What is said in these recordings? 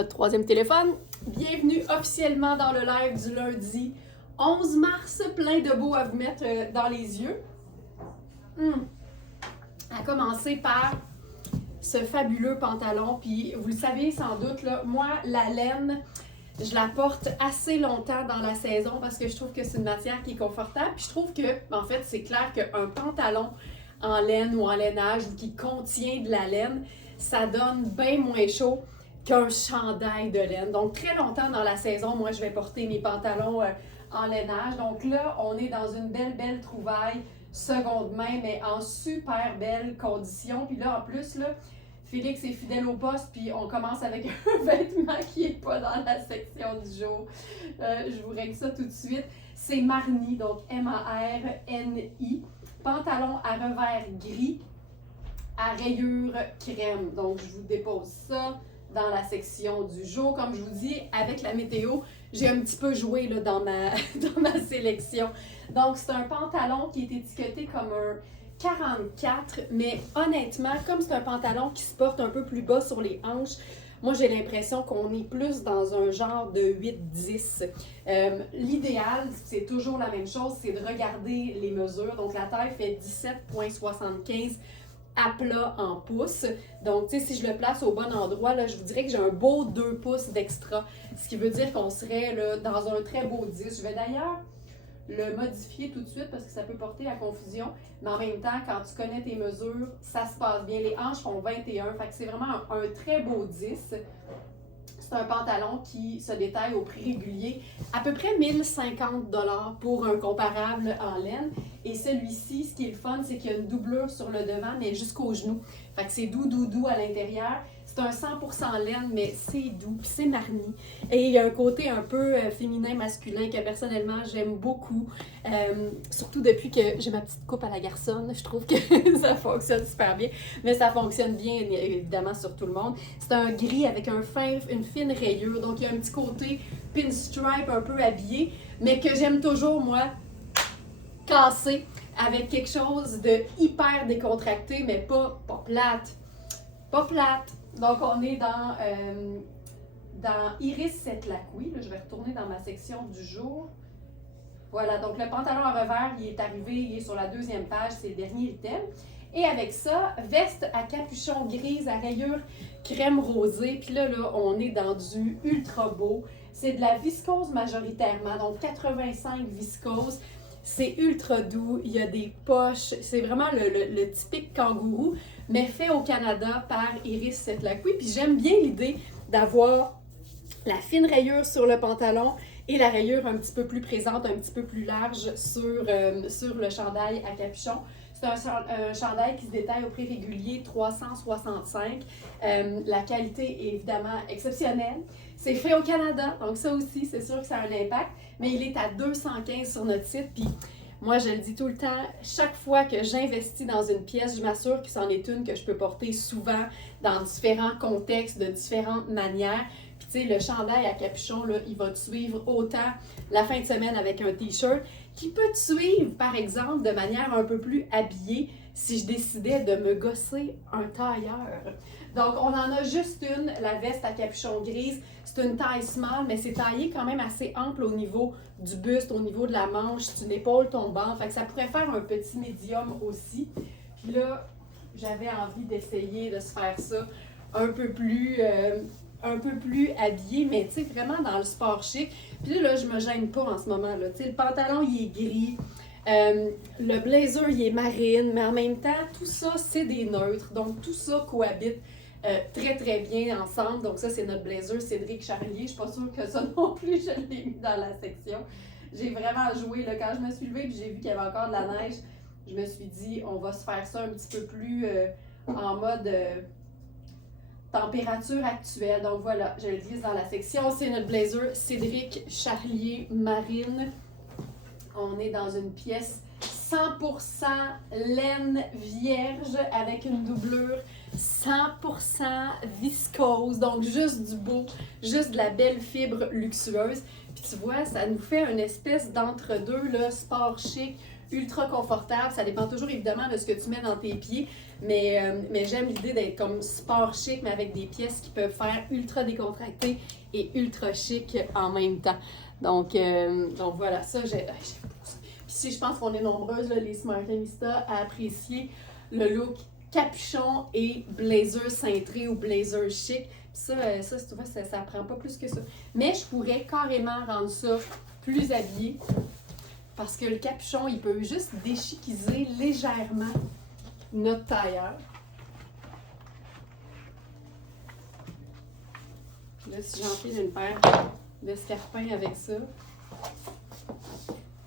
Notre troisième téléphone. Bienvenue officiellement dans le live du lundi 11 mars. Plein de beaux à vous mettre dans les yeux. À commencer par ce fabuleux pantalon. Puis vous le savez sans doute, là, moi, la laine, je la porte assez longtemps dans la saison parce que je trouve que c'est une matière qui est confortable. Puis je trouve que, en fait, c'est clair qu'un pantalon en laine ou en lainage ou qui contient de la laine, ça donne bien moins chaud qu'un chandail de laine. Donc, très longtemps dans la saison, moi, je vais porter mes pantalons en lainage. Donc là, on est dans une belle trouvaille seconde main, mais en super belle condition. Puis là, en plus, là, Félix est fidèle au poste, puis on commence avec un vêtement qui n'est pas dans la section du jour. Je vous règle ça tout de suite. C'est Marni, donc M-A-R-N-I. Pantalon à revers gris, à rayures crème. Donc, je vous dépose ça dans la section du jour. Comme je vous dis, avec la météo, j'ai un petit peu joué là, dans ma sélection. Donc, c'est un pantalon qui est étiqueté comme un 44, mais honnêtement, comme c'est un pantalon qui se porte un peu plus bas sur les hanches, moi, j'ai l'impression qu'on est plus dans un genre de 8-10. L'idéal, c'est toujours la même chose, c'est de regarder les mesures. Donc, la taille fait 17,75 à plat en pouces. Donc, tu sais, si je le place au bon endroit, là, je vous dirais que j'ai un beau 2 pouces d'extra. Ce qui veut dire qu'on serait là, dans un très beau 10. Je vais d'ailleurs le modifier tout de suite parce que ça peut porter à confusion. Mais en même temps, quand tu connais tes mesures, ça se passe bien. Les hanches font 21. Fait que c'est vraiment un très beau 10. C'est un pantalon qui se détaille au prix régulier, à peu près 1050 $ pour un comparable en laine. Et celui-ci, ce qui est le fun, c'est qu'il y a une doublure sur le devant, mais jusqu'au genou. Fait que c'est doux à l'intérieur. C'est un 100% laine, mais c'est doux, c'est Marni. Et il y a un côté un peu féminin, masculin que personnellement j'aime beaucoup. Surtout depuis que j'ai ma petite coupe à la garçonne, je trouve que ça fonctionne super bien. Mais ça fonctionne bien évidemment sur tout le monde. C'est un gris avec une fine rayure, donc il y a un petit côté pinstripe un peu habillé, mais que j'aime toujours moi cassé avec quelque chose de hyper décontracté, mais pas plate. Pas plate. Donc, on est dans Iris Setlakoui. Là, je vais retourner dans ma section du jour. Voilà, donc le pantalon à revers, il est arrivé, il est sur la deuxième page, c'est le dernier item. Et avec ça, veste à capuchon grise à rayures crème rosée. Puis là, on est dans du ultra beau. C'est de la viscose majoritairement, donc 85 viscose. C'est ultra doux, il y a des poches, c'est vraiment le typique kangourou, mais fait au Canada par Iris Setlakoui. Puis j'aime bien l'idée d'avoir la fine rayure sur le pantalon et la rayure un petit peu plus présente, un petit peu plus large sur le chandail à capuchon. C'est un chandail qui se détaille au prix régulier 365. La qualité est évidemment exceptionnelle. C'est fait au Canada, donc ça aussi, c'est sûr que ça a un impact, mais il est à 215 sur notre site. Puis moi, je le dis tout le temps, chaque fois que j'investis dans une pièce, je m'assure que c'en est une que je peux porter souvent dans différents contextes, de différentes manières. Puis tu sais, le chandail à capuchon, là, il va te suivre autant la fin de semaine avec un t-shirt, qui peut te suivre, par exemple, de manière un peu plus habillée si je décidais de me gosser un tailleur. Donc, on en a juste une, la veste à capuchon grise. C'est une taille small, mais c'est taillé quand même assez ample au niveau du buste, au niveau de la manche, c'est une épaule tombante. Fait que ça pourrait faire un petit médium aussi. Puis là, j'avais envie d'essayer de se faire ça un peu plus habillé, mais tu sais, vraiment dans le sport chic. Puis là, je me gêne pas en ce moment. Là. Tu sais, le pantalon, il est gris. Le blazer, il est marine, mais en même temps, tout ça, c'est des neutres. Donc, tout ça cohabite très bien ensemble. Donc, ça, c'est notre blazer Cédric Charlier. Je suis pas sûre que ça non plus, je l'ai mis dans la section. J'ai vraiment joué. Là, quand je me suis levée et j'ai vu qu'il y avait encore de la neige, je me suis dit, on va se faire ça un petit peu plus en mode température actuelle. Donc, voilà, je le glisse dans la section. C'est notre blazer Cédric Charlier marine. On est dans une pièce 100% laine vierge avec une doublure 100% viscose, donc juste du beau, juste de la belle fibre luxueuse. Puis tu vois, ça nous fait une espèce d'entre-deux, là, sport chic, ultra confortable. Ça dépend toujours évidemment de ce que tu mets dans tes pieds, mais j'aime l'idée d'être comme sport chic, mais avec des pièces qui peuvent faire ultra décontractées et ultra chic en même temps. Donc voilà, ça, j'aime beaucoup ça. Puis si je pense qu'on est nombreuses, là, les Smartinistas, à apprécier le look capuchon et blazer cintré ou blazer chic. Ça, tu vois, ça prend pas plus que ça. Mais je pourrais carrément rendre ça plus habillé parce que le capuchon, il peut juste déchiquiser légèrement notre tailleur. Là, si j'enfile une paire d'escarpins avec ça,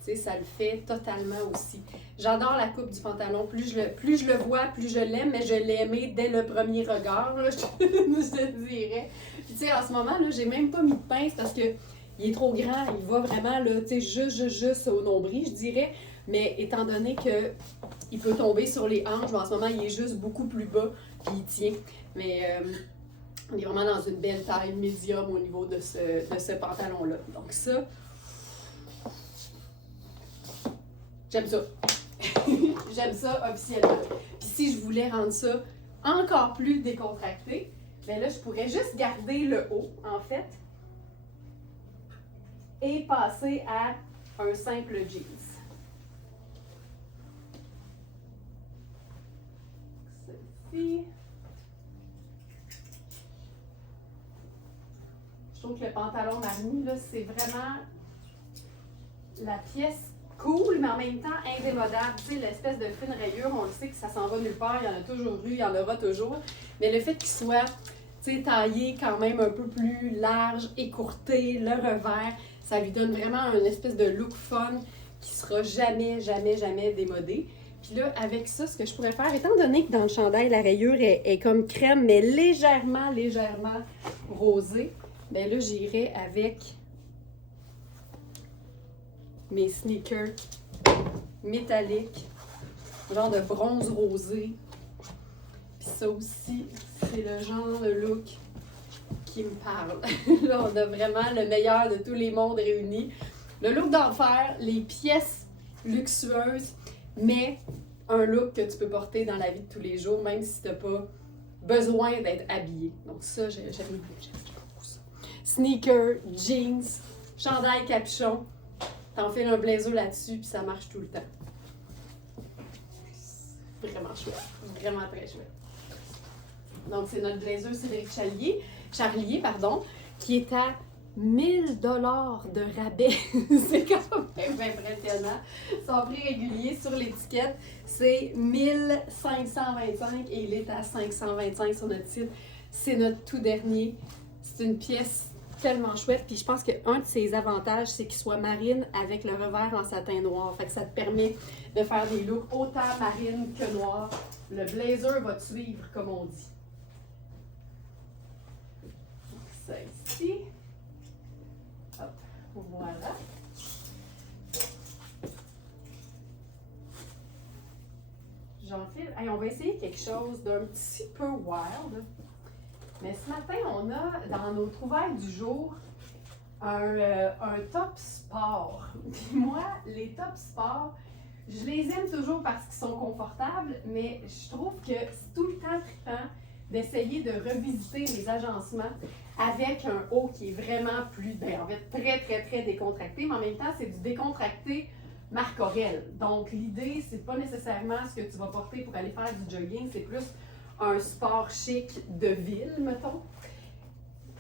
tu sais, ça le fait totalement aussi. J'adore la coupe du pantalon. Plus je le vois, plus je l'aime, mais je l'ai aimé dès le premier regard, là, je te dirais. Puis tu sais, en ce moment, là, j'ai même pas mis de pince parce que il est trop grand. Il va vraiment, là, tu sais, juste au nombril, je dirais. Mais étant donné que il peut tomber sur les hanches, mais en ce moment, il est juste beaucoup plus bas, puis il tient. Mais on est vraiment dans une belle taille médium au niveau de ce pantalon-là. Donc ça, j'aime ça. J'aime ça officiellement. Puis si je voulais rendre ça encore plus décontracté, bien là, je pourrais juste garder le haut, en fait, et passer à un simple jeans. Celle-ci. Je trouve que le pantalon marni, là, c'est vraiment la pièce cool, mais en même temps indémodable. Tu sais, l'espèce de fine rayure, on le sait que ça s'en va nulle part, il y en a toujours eu, il y en aura toujours. Mais le fait qu'il soit, tu sais, taillé quand même un peu plus large, écourté, le revers, ça lui donne vraiment une espèce de look fun qui sera jamais, jamais, jamais démodé. Puis là, avec ça, ce que je pourrais faire, étant donné que dans le chandail, la rayure est comme crème, mais légèrement rosée, bien là, j'irai avec mes sneakers métalliques, genre de bronze rosé. Puis ça aussi, c'est le genre de look qui me parle. Là, on a vraiment le meilleur de tous les mondes réunis. Le look d'enfer, les pièces luxueuses, mais un look que tu peux porter dans la vie de tous les jours, même si tu n'as pas besoin d'être habillé. Donc ça, j'aime beaucoup ça. Sneakers, jeans, chandail, capuchon. T'enfiles un blazer là-dessus, puis ça marche tout le temps. Vraiment chouette. Vraiment très chouette. Donc, c'est notre blazer Cédric Charlier, qui est à 1000 $ de rabais. C'est quand même impressionnant. Son prix régulier sur l'étiquette, c'est 1525 et il est à 525 sur notre site. C'est notre tout dernier. C'est une pièce tellement chouette. Puis je pense qu'un de ses avantages, c'est qu'il soit marine avec le revers en satin noir. Fait que ça te permet de faire des looks autant marine que noir. Le blazer va te suivre, comme on dit. Ça ici. Hop, voilà. J'enfile. Hey, on va essayer quelque chose d'un petit peu wild. Mais ce matin, on a dans nos trouvailles du jour un top sport. Puis moi, les top sport, je les aime toujours parce qu'ils sont confortables, mais je trouve que c'est tout le temps trippant d'essayer de revisiter les agencements avec un haut qui est vraiment plus, en fait, très décontracté, mais en même temps, c'est du décontracté Marc Aurèle. Donc, l'idée, c'est pas nécessairement ce que tu vas porter pour aller faire du jogging, c'est plus un sport chic de ville, mettons.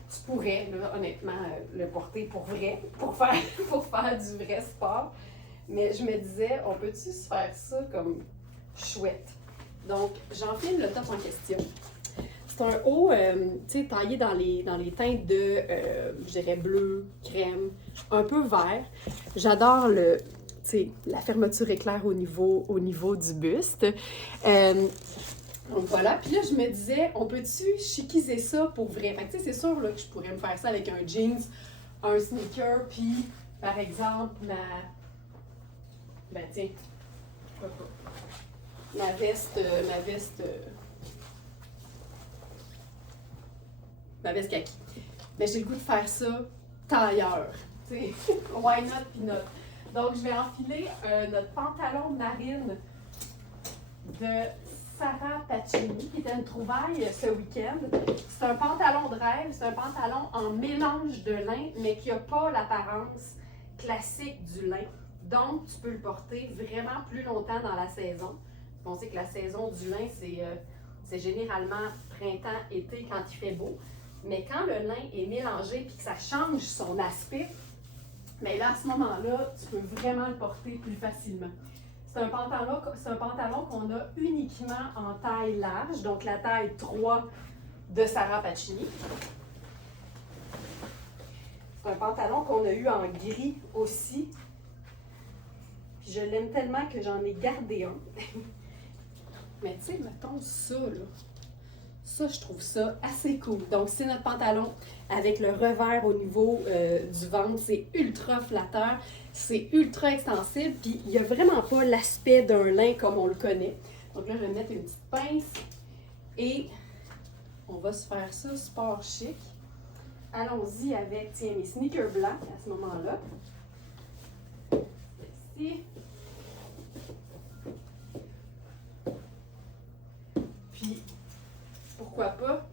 Tu pourrais, là, honnêtement, le porter pour vrai, pour faire du vrai sport. Mais je me disais, on peut-tu se faire ça comme chouette? Donc, j'enfile le top en question. C'est un haut, tu sais, taillé dans les teintes de, je dirais, bleu, crème, un peu vert. J'adore la fermeture éclair au niveau du buste. Donc voilà, puis là je me disais, on peut-tu chiquiser ça pour vrai? Fait que tu sais, c'est sûr là, que je pourrais me faire ça avec un jeans, un sneaker, puis par exemple ben tiens, pourquoi pas, ma veste kaki. Ben j'ai le goût de faire ça tailleur, tu sais, why not, puis not. Donc, je vais enfiler notre pantalon marine de Sarah Pacini, qui était une trouvaille ce week-end. C'est un pantalon de rêve, c'est un pantalon en mélange de lin, mais qui n'a pas l'apparence classique du lin. Donc, tu peux le porter vraiment plus longtemps dans la saison. On sait que la saison du lin, c'est généralement printemps-été quand il fait beau. Mais quand le lin est mélangé et que ça change son aspect, mais là, à ce moment-là, tu peux vraiment le porter plus facilement. C'est un pantalon qu'on a uniquement en taille large, donc la taille 3 de Sarah Pacini. C'est un pantalon qu'on a eu en gris aussi. Puis je l'aime tellement que j'en ai gardé un. Mais tu sais, mettons ça, là. Ça, je trouve ça assez cool. Donc, c'est notre pantalon avec le revers au niveau du ventre. C'est ultra flatteur, c'est ultra extensible, puis il n'y a vraiment pas l'aspect d'un lin comme on le connaît. Donc là, je vais mettre une petite pince et on va se faire ça sport chic. Allons-y avec, tiens, mes sneakers blancs à ce moment-là. Ici. Puis, pourquoi pas,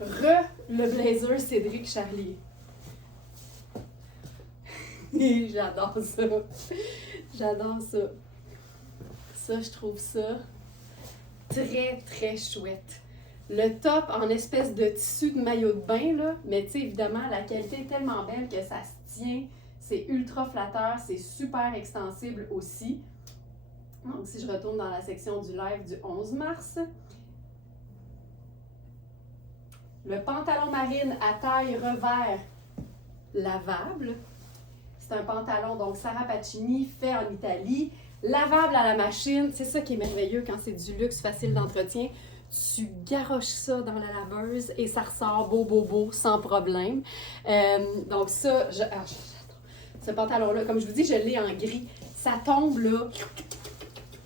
le blazer Cédric Charlier. J'adore ça. J'adore ça. Ça, je trouve ça très, très chouette. Le top en espèce de tissu de maillot de bain, là, mais tu sais, évidemment, la qualité est tellement belle que ça se tient. C'est ultra flatteur, c'est super extensible aussi. Donc, si je retourne dans la section du live du 11 mars, le pantalon marine à taille revers lavable. C'est un pantalon, donc Sarah Pacini, fait en Italie, lavable à la machine. C'est ça qui est merveilleux quand c'est du luxe facile d'entretien. Tu garoches ça dans la laveuse et ça ressort beau, sans problème. Donc ça, j'adore. Ce pantalon-là, comme je vous dis, je l'ai en gris. Ça tombe là,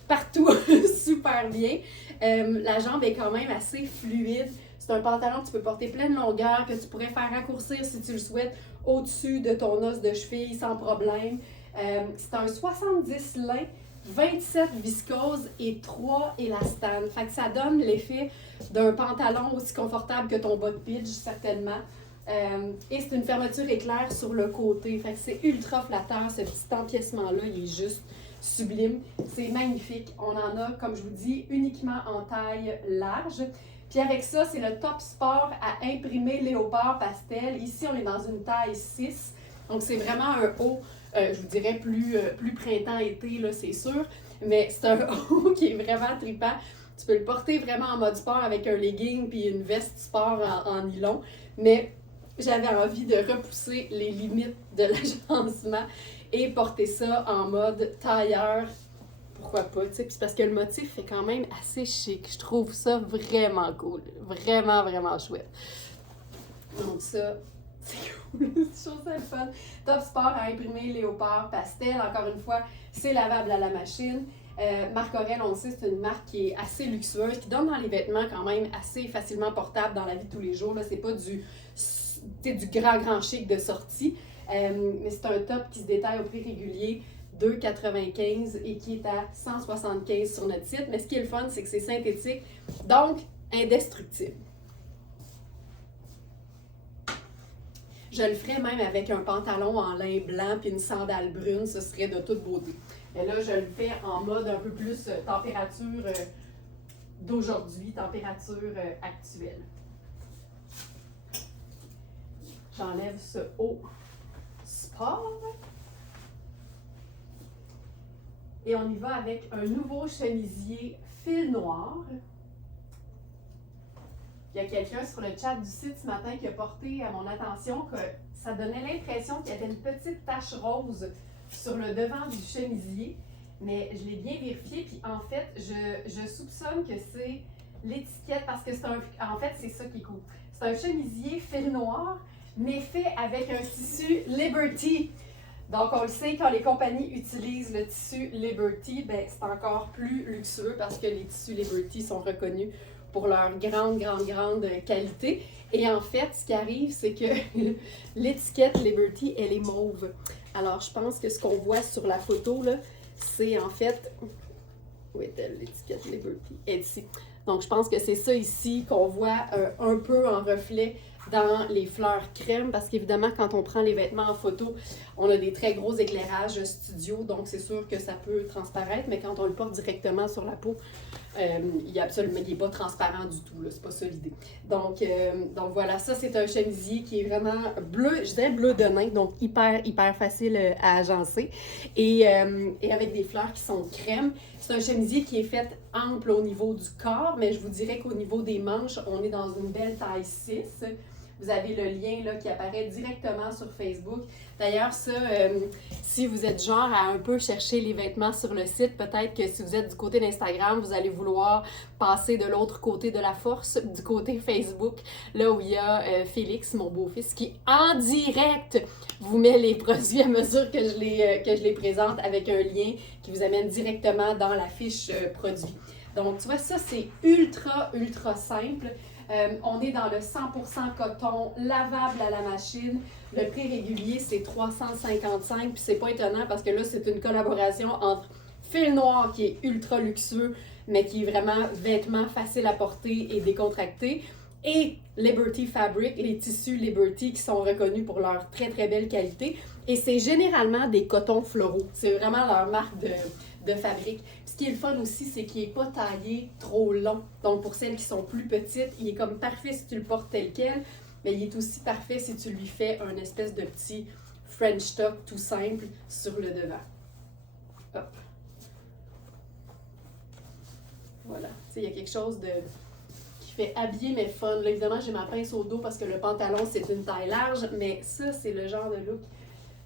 partout, super bien. La jambe est quand même assez fluide. C'est un pantalon que tu peux porter pleine longueur, que tu pourrais faire raccourcir si tu le souhaites au-dessus de ton os de cheville sans problème. C'est un 70 lin, 27 viscose et 3 élastane. Fait que ça donne l'effet d'un pantalon aussi confortable que ton bas de pitch, certainement. Et c'est une fermeture éclair sur le côté. Fait que c'est ultra flatteur. Ce petit empiècement-là, il est juste sublime. C'est magnifique. On en a, comme je vous dis, uniquement en taille large. Puis avec ça, c'est le top sport à imprimer léopard pastel. Ici, on est dans une taille 6. Donc, c'est vraiment un haut, je vous dirais, plus printemps-été, là, c'est sûr. Mais c'est un haut qui est vraiment trippant. Tu peux le porter vraiment en mode sport avec un legging puis une veste sport en nylon. Mais j'avais envie de repousser les limites de l'agencement et porter ça en mode tailleur. Pourquoi pas, tu sais, puis c'est parce que le motif est quand même assez chic. Je trouve ça vraiment cool. Vraiment, vraiment chouette. Donc ça, c'est cool. Je trouve ça le fun. Top sport à imprimer léopard pastel. Encore une fois, c'est lavable à la machine. Marc Aurèle, on sait, c'est une marque qui est assez luxueuse, qui donne dans les vêtements quand même assez facilement portables dans la vie de tous les jours. Là, c'est pas du grand chic de sortie. Mais c'est un top qui se détaille au prix régulier. 2,95 et qui est à 175 sur notre site. Mais ce qui est le fun, c'est que c'est synthétique, donc indestructible. Je le ferais même avec un pantalon en lin blanc puis une sandale brune, ce serait de toute beauté. Mais là, je le fais en mode un peu plus température d'aujourd'hui, température actuelle. J'enlève ce haut sport. Et on y va avec un nouveau chemisier fil noir. Il y a quelqu'un sur le chat du site ce matin qui a porté à mon attention que ça donnait l'impression qu'il y avait une petite tache rose sur le devant du chemisier. Mais je l'ai bien vérifié, puis en fait, je soupçonne que c'est l'étiquette parce que en fait, c'est ça qui est cool. C'est un chemisier fil noir, mais fait avec un tissu Liberty. Donc, on le sait, quand les compagnies utilisent le tissu Liberty, ben, c'est encore plus luxueux parce que les tissus Liberty sont reconnus pour leur grande qualité. Et en fait, ce qui arrive, c'est que l'étiquette Liberty, elle est mauve. Alors, je pense que ce qu'on voit sur la photo, là, c'est en fait... Où est-elle, l'étiquette Liberty? Elle est ici. Donc, je pense que c'est ça ici qu'on voit un peu en reflet dans les fleurs crème, parce qu'évidemment, quand on prend les vêtements en photo, on a des très gros éclairages studio, donc c'est sûr que ça peut transparaître, mais quand on le porte directement sur la peau, il n'est pas transparent du tout, c'est pas ça l'idée. Donc voilà, ça c'est un chemisier qui est vraiment bleu, je dirais bleu de nain, donc hyper facile à agencer, et avec des fleurs qui sont crème. C'est un chemisier qui est fait ample au niveau du corps, mais je vous dirais qu'au niveau des manches, on est dans une belle taille 6. Vous avez le lien là, qui apparaît directement sur Facebook. D'ailleurs, ça, si vous êtes genre à un peu chercher les vêtements sur le site, peut-être que si vous êtes du côté d'Instagram, vous allez vouloir passer de l'autre côté de la force, du côté Facebook, là où il y a Félix, mon beau-fils, qui en direct vous met les produits à mesure que je les présente avec un lien qui vous amène directement dans la fiche produit. Donc, tu vois, ça, c'est ultra simple. On est dans le 100% coton, lavable à la machine. Le prix régulier, c'est 355. Puis c'est pas étonnant parce que là, c'est une collaboration entre Fil Noir, qui est ultra luxueux, mais qui est vraiment vêtement facile à porter et décontracté, et Liberty Fabric, les tissus Liberty qui sont reconnus pour leur très belle qualité. Et c'est généralement des cotons floraux. C'est vraiment leur marque de fabrique. Ce qui est le fun aussi, c'est qu'il n'est pas taillé trop long. Donc, pour celles qui sont plus petites, il est comme parfait si tu le portes tel quel, mais il est aussi parfait si tu lui fais un espèce de petit French tuck tout simple sur le devant. Hop. Voilà. Tu sais, il y a quelque chose qui fait habiller mais fun. Là, évidemment, j'ai ma pince au dos parce que le pantalon, c'est une taille large, mais ça, c'est le genre de look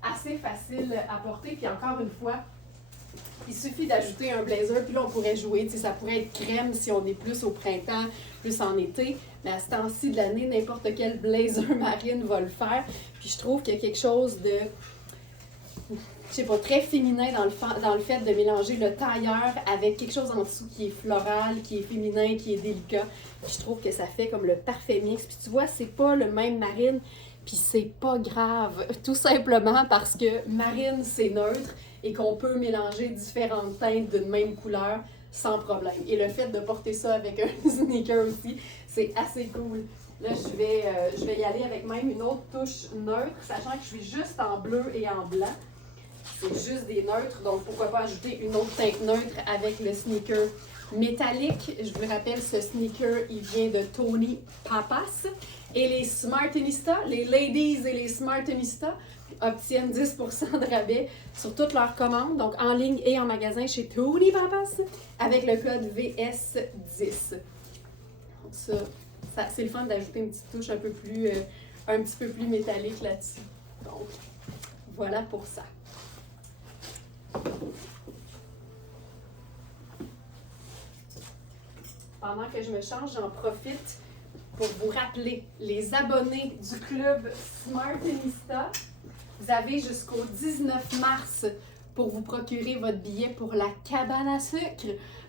assez facile à porter. Puis encore une fois, il suffit d'ajouter un blazer, puis là, on pourrait jouer. Ça pourrait être crème si on est plus au printemps, plus en été. Mais à ce temps-ci de l'année, n'importe quel blazer marine va le faire. Puis je trouve qu'il y a quelque chose de, je sais pas, très féminin dans le fait de mélanger le tailleur avec quelque chose en dessous qui est floral, qui est féminin, qui est délicat. Puis je trouve que ça fait comme le parfait mix. Puis tu vois, c'est pas le même marine, puis c'est pas grave. Tout simplement parce que marine, c'est neutre, et qu'on peut mélanger différentes teintes d'une même couleur sans problème. Et le fait de porter ça avec un sneaker aussi, c'est assez cool. Là, je vais y aller avec même une autre touche neutre, sachant que je suis juste en bleu et en blanc. C'est juste des neutres, donc pourquoi pas ajouter une autre teinte neutre avec le sneaker métallique. Je vous rappelle, ce sneaker, il vient de Tony Papas. Et les Smartinista, les ladies et les Smartinista, obtiennent 10% de rabais sur toutes leurs commandes, donc en ligne et en magasin chez Tony Papas, avec le code VS10. Ça c'est le fun d'ajouter une petite touche un petit peu plus métallique là-dessus. Donc, voilà pour ça. Pendant que je me change, j'en profite pour vous rappeler, les abonnés du club Smartinista, vous avez jusqu'au 19 mars pour vous procurer votre billet pour la cabane à sucre.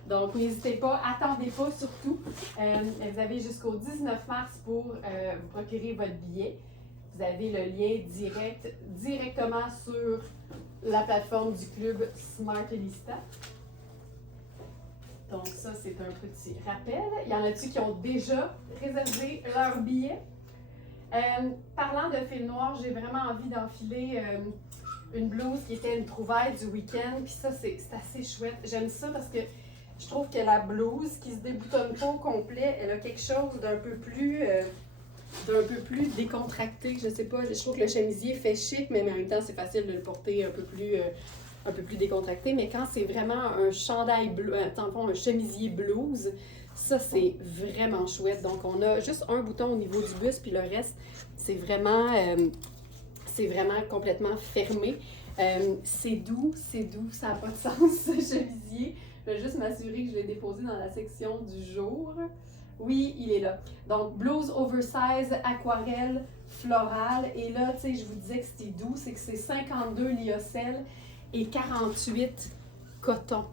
Donc, n'hésitez pas, attendez pas surtout. Vous avez jusqu'au 19 mars pour vous procurer votre billet. Vous avez le lien directement sur la plateforme du club Smartinista. Donc ça, c'est un petit rappel. Il y en a-tu qui ont déjà réservé leur billet? Parlant de fil noir, j'ai vraiment envie d'enfiler une blouse qui était une trouvaille du week-end. Puis ça, c'est assez chouette. J'aime ça parce que je trouve que la blouse qui se déboutonne pas au complet, elle a quelque chose d'un peu plus décontracté. Je sais pas, je trouve que le chemisier fait chic, mais en même temps, c'est facile de le porter un peu plus décontracté. Mais quand c'est vraiment un chandail bleu, un chemisier blouse, ça, c'est vraiment chouette. Donc, on a juste un bouton au niveau du buste, puis le reste, c'est vraiment complètement fermé. C'est doux, ça n'a pas de sens, ce chemisier. Je vais juste m'assurer que je l'ai déposé dans la section du jour. Oui, il est là. Donc, blouse oversize, aquarelle, florale. Et là, tu sais, je vous disais que c'était doux, c'est que c'est 52 lyocell et 48 coton.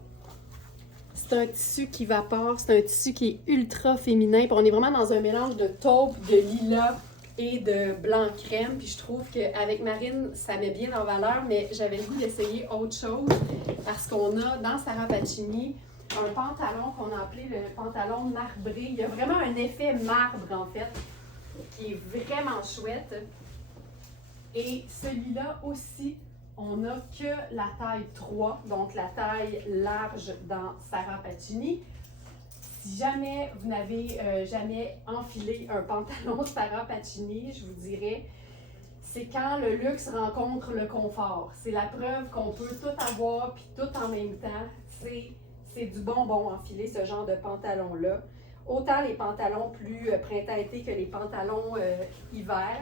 C'est un tissu qui vapore, c'est un tissu qui est ultra féminin. Puis on est vraiment dans un mélange de taupe, de lilas, et de blanc crème. Puis je trouve qu'avec Marine, ça met bien en valeur, mais j'avais le goût d'essayer autre chose parce qu'on a dans Sarah Pacini un pantalon qu'on a appelé le pantalon marbré. Il y a vraiment un effet marbre en fait, qui est vraiment chouette. Et celui-là aussi, on n'a que la taille 3, donc la taille large dans Sarah Pacini. Si jamais vous n'avez jamais enfilé un pantalon Sarah Pacini, je vous dirais, c'est quand le luxe rencontre le confort. C'est la preuve qu'on peut tout avoir puis tout en même temps. C'est du bonbon enfiler ce genre de pantalon-là. Autant les pantalons plus printemps-été que les pantalons hiver.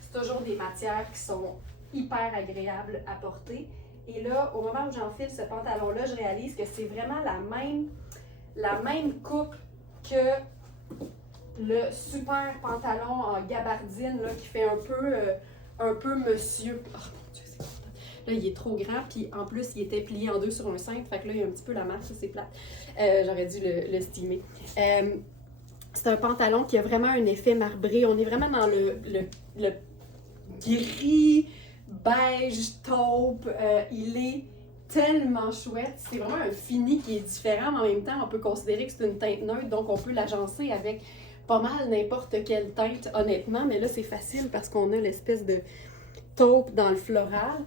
C'est toujours des matières qui sont hyper agréables à porter. Et là, au moment où j'enfile ce pantalon-là, je réalise que c'est vraiment la même coupe que le super pantalon en gabardine là, qui fait un peu monsieur. Oh mon Dieu, c'est content. Là, il est trop grand, puis en plus, il était plié en deux sur un cintre, fait que là, il y a un petit peu la marque, ça c'est plate. J'aurais dû le steamer. C'est un pantalon qui a vraiment un effet marbré. On est vraiment dans le gris, beige, taupe. Il est tellement chouette. C'est vraiment un fini qui est différent, mais en même temps, on peut considérer que c'est une teinte neutre, donc on peut l'agencer avec pas mal n'importe quelle teinte, honnêtement. Mais là, c'est facile parce qu'on a l'espèce de taupe dans le floral.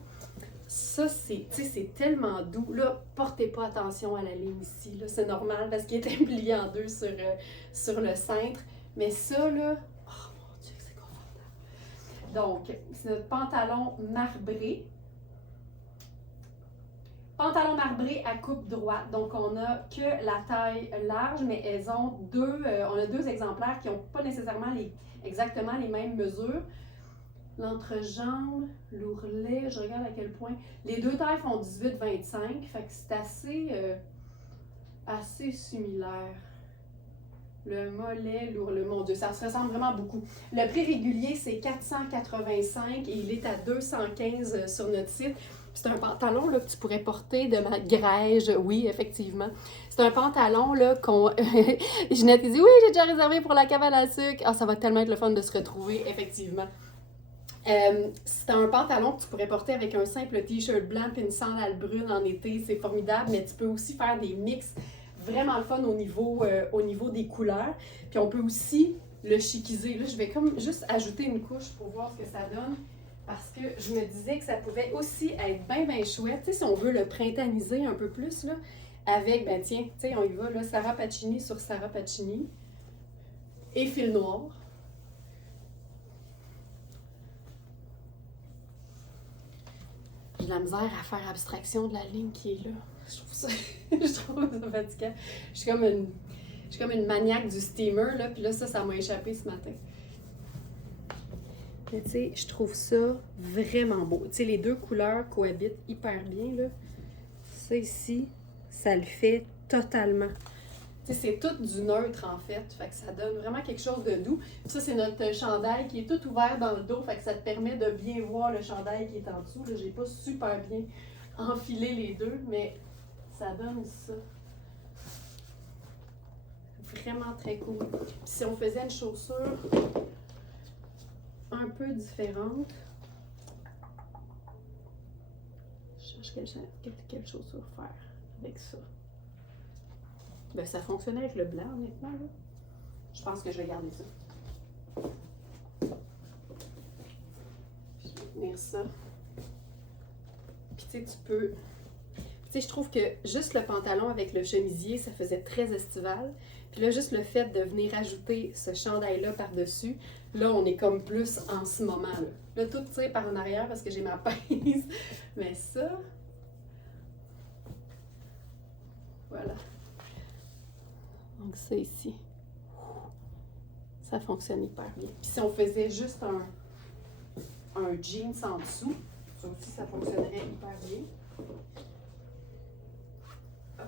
Ça, c'est tellement doux. Là, portez pas attention à la ligne ici. C'est normal parce qu'il était plié en deux sur le cintre. Mais ça, là, oh mon Dieu, c'est confortable. Donc, c'est notre pantalon marbré. Pantalon marbré à coupe droite. Donc, on n'a que la taille large, mais elles ont on a deux exemplaires qui n'ont pas nécessairement exactement les mêmes mesures. L'entrejambe, l'ourlet, je regarde à quel point. Les deux tailles font 18-25, fait que c'est assez similaire. Le mollet, l'ourlet, mon Dieu, ça se ressemble vraiment beaucoup. Le prix régulier, c'est 485 et il est à 215 sur notre site. C'est un pantalon là, que tu pourrais porter de ma grège, oui, effectivement. C'est un pantalon là qu'on... Ginette dit, oui, j'ai déjà réservé pour la cabane à sucre. Ah, ça va tellement être le fun de se retrouver, effectivement. C'est un pantalon que tu pourrais porter avec un simple t-shirt blanc et une sandale brune en été, c'est formidable, mais tu peux aussi faire des mix vraiment le fun au niveau des couleurs. Puis on peut aussi le chiquiser. Là, je vais comme juste ajouter une couche pour voir ce que ça donne, parce que je me disais que ça pouvait aussi être bien chouette, tu sais, si on veut le printaniser un peu plus, là, avec, ben tiens, tu sais, on y va, là, Sarah Pacini sur Sarah Pacini et fil noir. J'ai de la misère à faire abstraction de la ligne qui est là. Je trouve ça fatigant. Je suis comme une maniaque du steamer, là, puis là, ça m'a échappé ce matin. Mais tu sais, je trouve ça vraiment beau. Tu sais, les deux couleurs cohabitent hyper bien, là. Ça ici, ça le fait totalement. Tu sais, c'est tout du neutre, en fait. Fait que ça donne vraiment quelque chose de doux. Puis ça, c'est notre chandail qui est tout ouvert dans le dos. Fait que ça te permet de bien voir le chandail qui est en dessous. Là, j'ai pas super bien enfilé les deux, mais ça donne ça. Vraiment très cool. Puis si on faisait une chaussure un peu différente, je cherche quelle chaussure faire avec ça. Ben, ça fonctionnait avec le blanc, honnêtement. Là. Je pense que je vais garder ça. Je vais tenir ça. Puis tu sais, tu peux... Tu sais, je trouve que juste le pantalon avec le chemisier, ça faisait très estival. Puis là, juste le fait de venir ajouter ce chandail-là par-dessus, là, on est comme plus en ce moment-là. Là, tout tire par en arrière parce que j'ai ma pince. Mais ça... Voilà. Donc ça ici, ça fonctionne hyper bien. Puis si on faisait juste un jeans en dessous, ça aussi ça fonctionnerait hyper bien. Hop.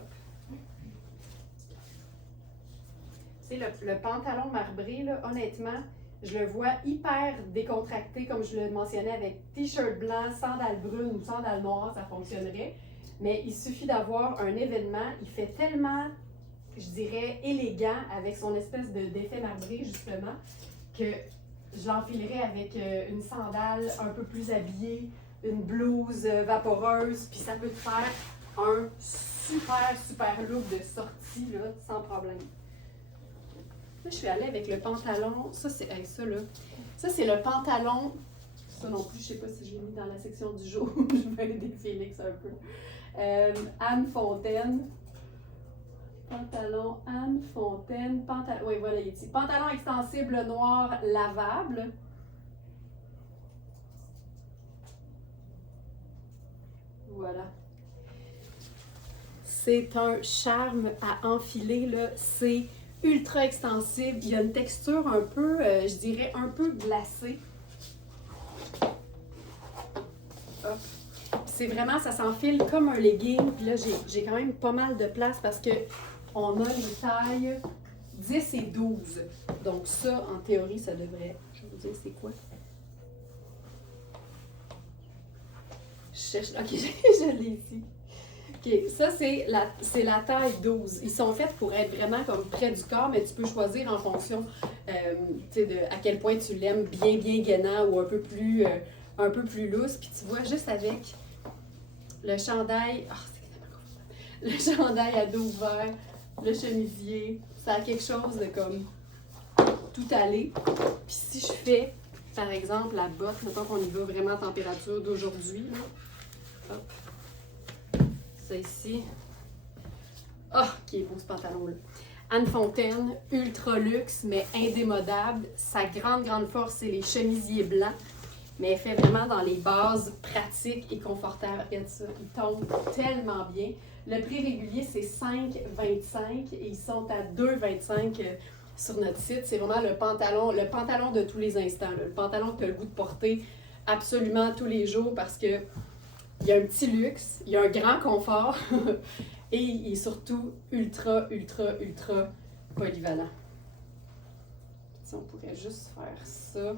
Tu sais, le pantalon marbré, là, honnêtement, je le vois hyper décontracté, comme je le mentionnais, avec t-shirt blanc, sandales brunes ou sandales noires, ça fonctionnerait. Mais il suffit d'avoir un événement, il fait tellement... je dirais, élégant avec son espèce d'effet marbré, justement, que je l'enfilerai avec une sandale un peu plus habillée, une blouse vaporeuse, puis ça peut te faire un super look de sortie, là, sans problème. Là, je suis allée avec le pantalon. Ça, c'est ça, c'est le pantalon. Ça non plus, je sais pas si je l'ai mis dans la section du jour. Je vais aider Félix un peu. Anne Fontaine. Pantalon Anne Fontaine. Oui, voilà, il est ici. Pantalon extensible noir lavable. Voilà. C'est un charme à enfiler, là. C'est ultra extensible. Il y a une texture un peu, je dirais, un peu glacée. Hop. C'est vraiment, ça s'enfile comme un legging. Puis là, j'ai quand même pas mal de place parce que on a les tailles 10 et 12. Donc ça, en théorie, ça devrait... Je vais vous dire c'est quoi. Je cherche... Ok, je l'ai ici. Ok, ça c'est la taille 12. Ils sont faits pour être vraiment comme près du corps, mais tu peux choisir en fonction à quel point tu l'aimes bien gainant ou un peu plus lousse. Puis tu vois, juste avec le chandail... le chandail à dos ouvert, le chemisier, ça a quelque chose de comme tout aller. Puis si je fais, par exemple, la botte, mettons qu'on y va vraiment à température d'aujourd'hui, hop, ça ici. Ah, qui est beau ce pantalon-là. Anne Fontaine, ultra luxe, mais indémodable. Sa grande force, c'est les chemisiers blancs. Mais elle fait vraiment dans les bases pratiques et confortables. Regarde ça, ils tombent tellement bien. Le prix régulier, c'est 5,25 et ils sont à 2,25 sur notre site. C'est vraiment le pantalon de tous les instants. Là. Le pantalon que tu as le goût de porter absolument tous les jours parce que il y a un petit luxe, il y a un grand confort et il est surtout ultra polyvalent. Si on pourrait juste faire ça.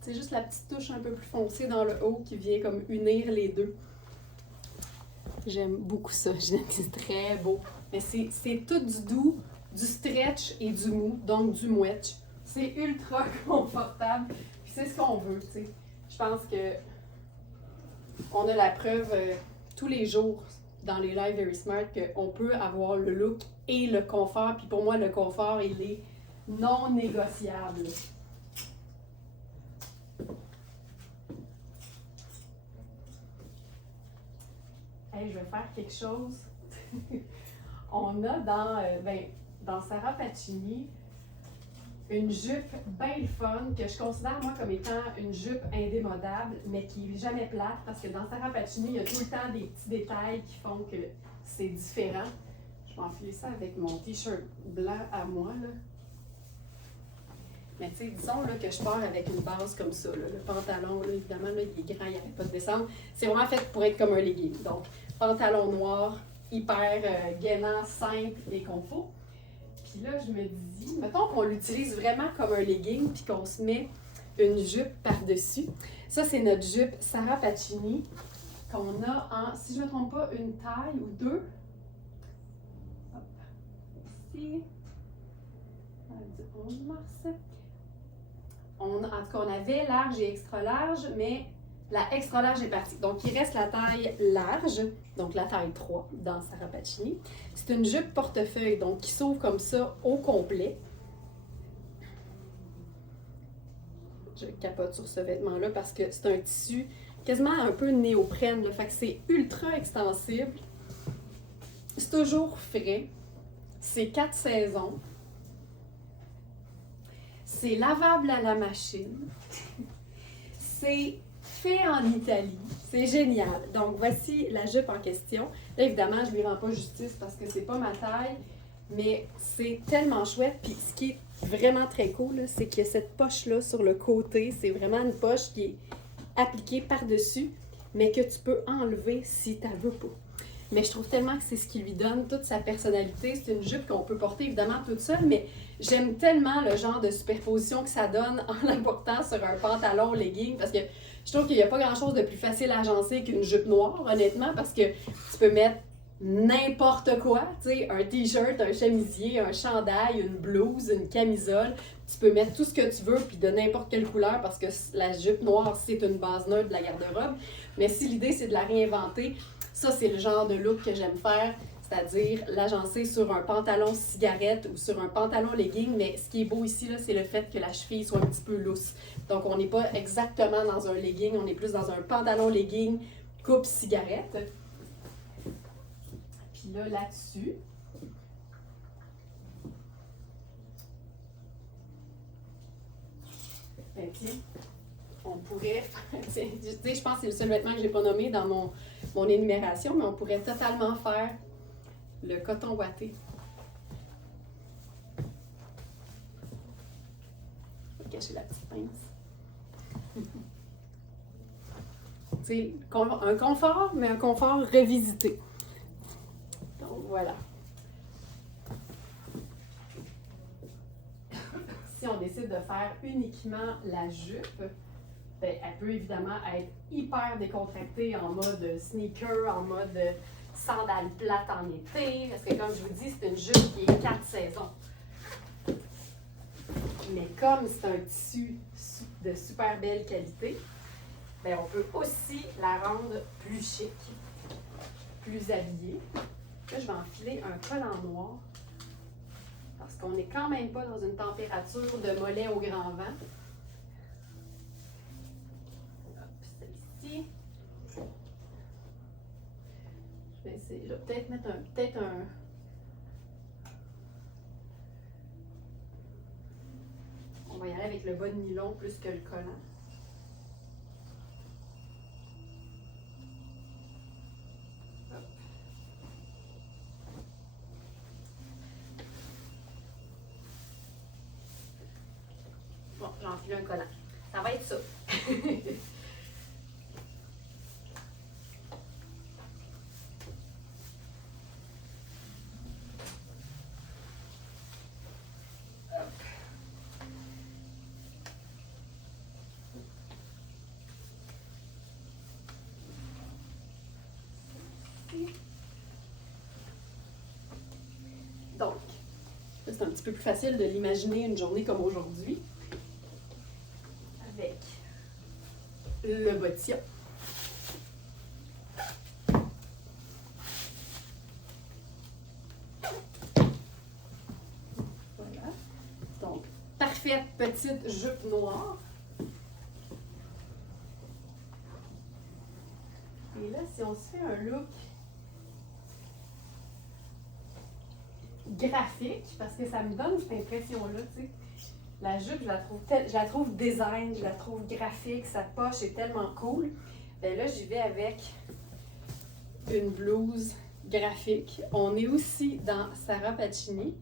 C'est juste la petite touche un peu plus foncée dans le haut qui vient comme unir les deux. J'aime beaucoup ça. C'est très beau. Mais c'est tout du doux, du stretch et du mou, donc du mouetch. C'est ultra confortable. Puis c'est ce qu'on veut, tu sais. Je pense que on a la preuve tous les jours dans les lives Very Smart qu'on peut avoir le look et le confort. Puis pour moi, le confort, il est non négociable. Hey, je vais faire quelque chose. On a dans Sarah Pacini une jupe bien le fun que je considère moi comme étant une jupe indémodable, mais qui n'est jamais plate parce que dans Sarah Pacini, il y a tout le temps des petits détails qui font que c'est différent. Je vais enfiler ça avec mon t-shirt blanc à moi, là. Mais tu sais, disons là, que je pars avec une base comme ça. Là. Le pantalon, là, évidemment, là, il est grand, il n'arrête pas de descendre. C'est vraiment fait pour être comme un legging. Donc, pantalon noir, hyper gainant, simple et confort. Puis là, je me dis, mettons qu'on l'utilise vraiment comme un legging puis qu'on se met une jupe par-dessus. Ça, c'est notre jupe Sarah Pacini qu'on a en, si je ne me trompe pas, une taille ou deux. Hop. Ici. Du 11 mars. En tout cas, on avait large et extra large, mais la extra large est partie. Donc, il reste la taille large, donc la taille 3 dans Sarah Pacini. C'est une jupe portefeuille, donc qui s'ouvre comme ça au complet. Je capote sur ce vêtement-là parce que c'est un tissu quasiment un peu néoprène, là, fait que c'est ultra extensible. C'est toujours frais. C'est 4 saisons. C'est lavable à la machine. C'est fait en Italie. C'est génial. Donc, voici la jupe en question. Là, évidemment, je ne lui rends pas justice parce que c'est pas ma taille, mais c'est tellement chouette. Puis, ce qui est vraiment très cool, c'est qu'il y a cette poche-là sur le côté. C'est vraiment une poche qui est appliquée par-dessus, mais que tu peux enlever si tu ne veux pas. mais je trouve tellement que c'est ce qui lui donne toute sa personnalité. C'est une jupe qu'on peut porter évidemment toute seule, mais j'aime tellement le genre de superposition que ça donne en la portant sur un pantalon legging, parce que je trouve qu'il n'y a pas grand-chose de plus facile à agencer qu'une jupe noire, honnêtement, parce que tu peux mettre n'importe quoi, tu sais, un t-shirt, un chemisier, un chandail, une blouse, une camisole. Tu peux mettre tout ce que tu veux, puis de n'importe quelle couleur, parce que la jupe noire, c'est une base neutre de la garde-robe. Mais si l'idée, c'est de la réinventer, ça, c'est le genre de look que j'aime faire, c'est-à-dire l'agencer sur un pantalon cigarette ou sur un pantalon legging. Mais ce qui est beau ici, là, c'est le fait que la cheville soit un petit peu lousse. Donc, on n'est pas exactement dans un legging, on est plus dans un pantalon legging coupe cigarette. Puis là, là-dessus, ben, on pourrait, je pense que c'est le seul vêtement que je n'ai pas nommé dans mon énumération, mais on pourrait totalement faire le coton ouaté. Je vais cacher la petite pince. C'est un confort, mais un confort revisité. Donc voilà. Si on décide de faire uniquement la jupe, ben, elle peut évidemment être hyper décontractée en mode sneaker, en mode sandales plates en été, parce que comme je vous dis, c'est une jupe qui est 4 saisons. Mais comme c'est un tissu de super belle qualité, ben, on peut aussi la rendre plus chic, plus habillée. Là, je vais enfiler un col en noir, parce qu'on n'est quand même pas dans une température de mollet au grand vent. Celle-ci. Je vais peut-être mettre un... On va y aller avec le bas de nylon plus que le collant. Bon, j'enfile un collant. Ça va être ça. Donc, c'est un petit peu plus facile de l'imaginer une journée comme aujourd'hui. Avec le bottillon. Voilà. Donc, parfaite petite jupe noire. Et là, si on se fait un look graphique, parce que ça me donne cette impression-là, tu sais. La jupe, je la trouve design, je la trouve graphique, sa poche est tellement cool. Bien là, j'y vais avec une blouse graphique. On est aussi dans Sarah Pacini.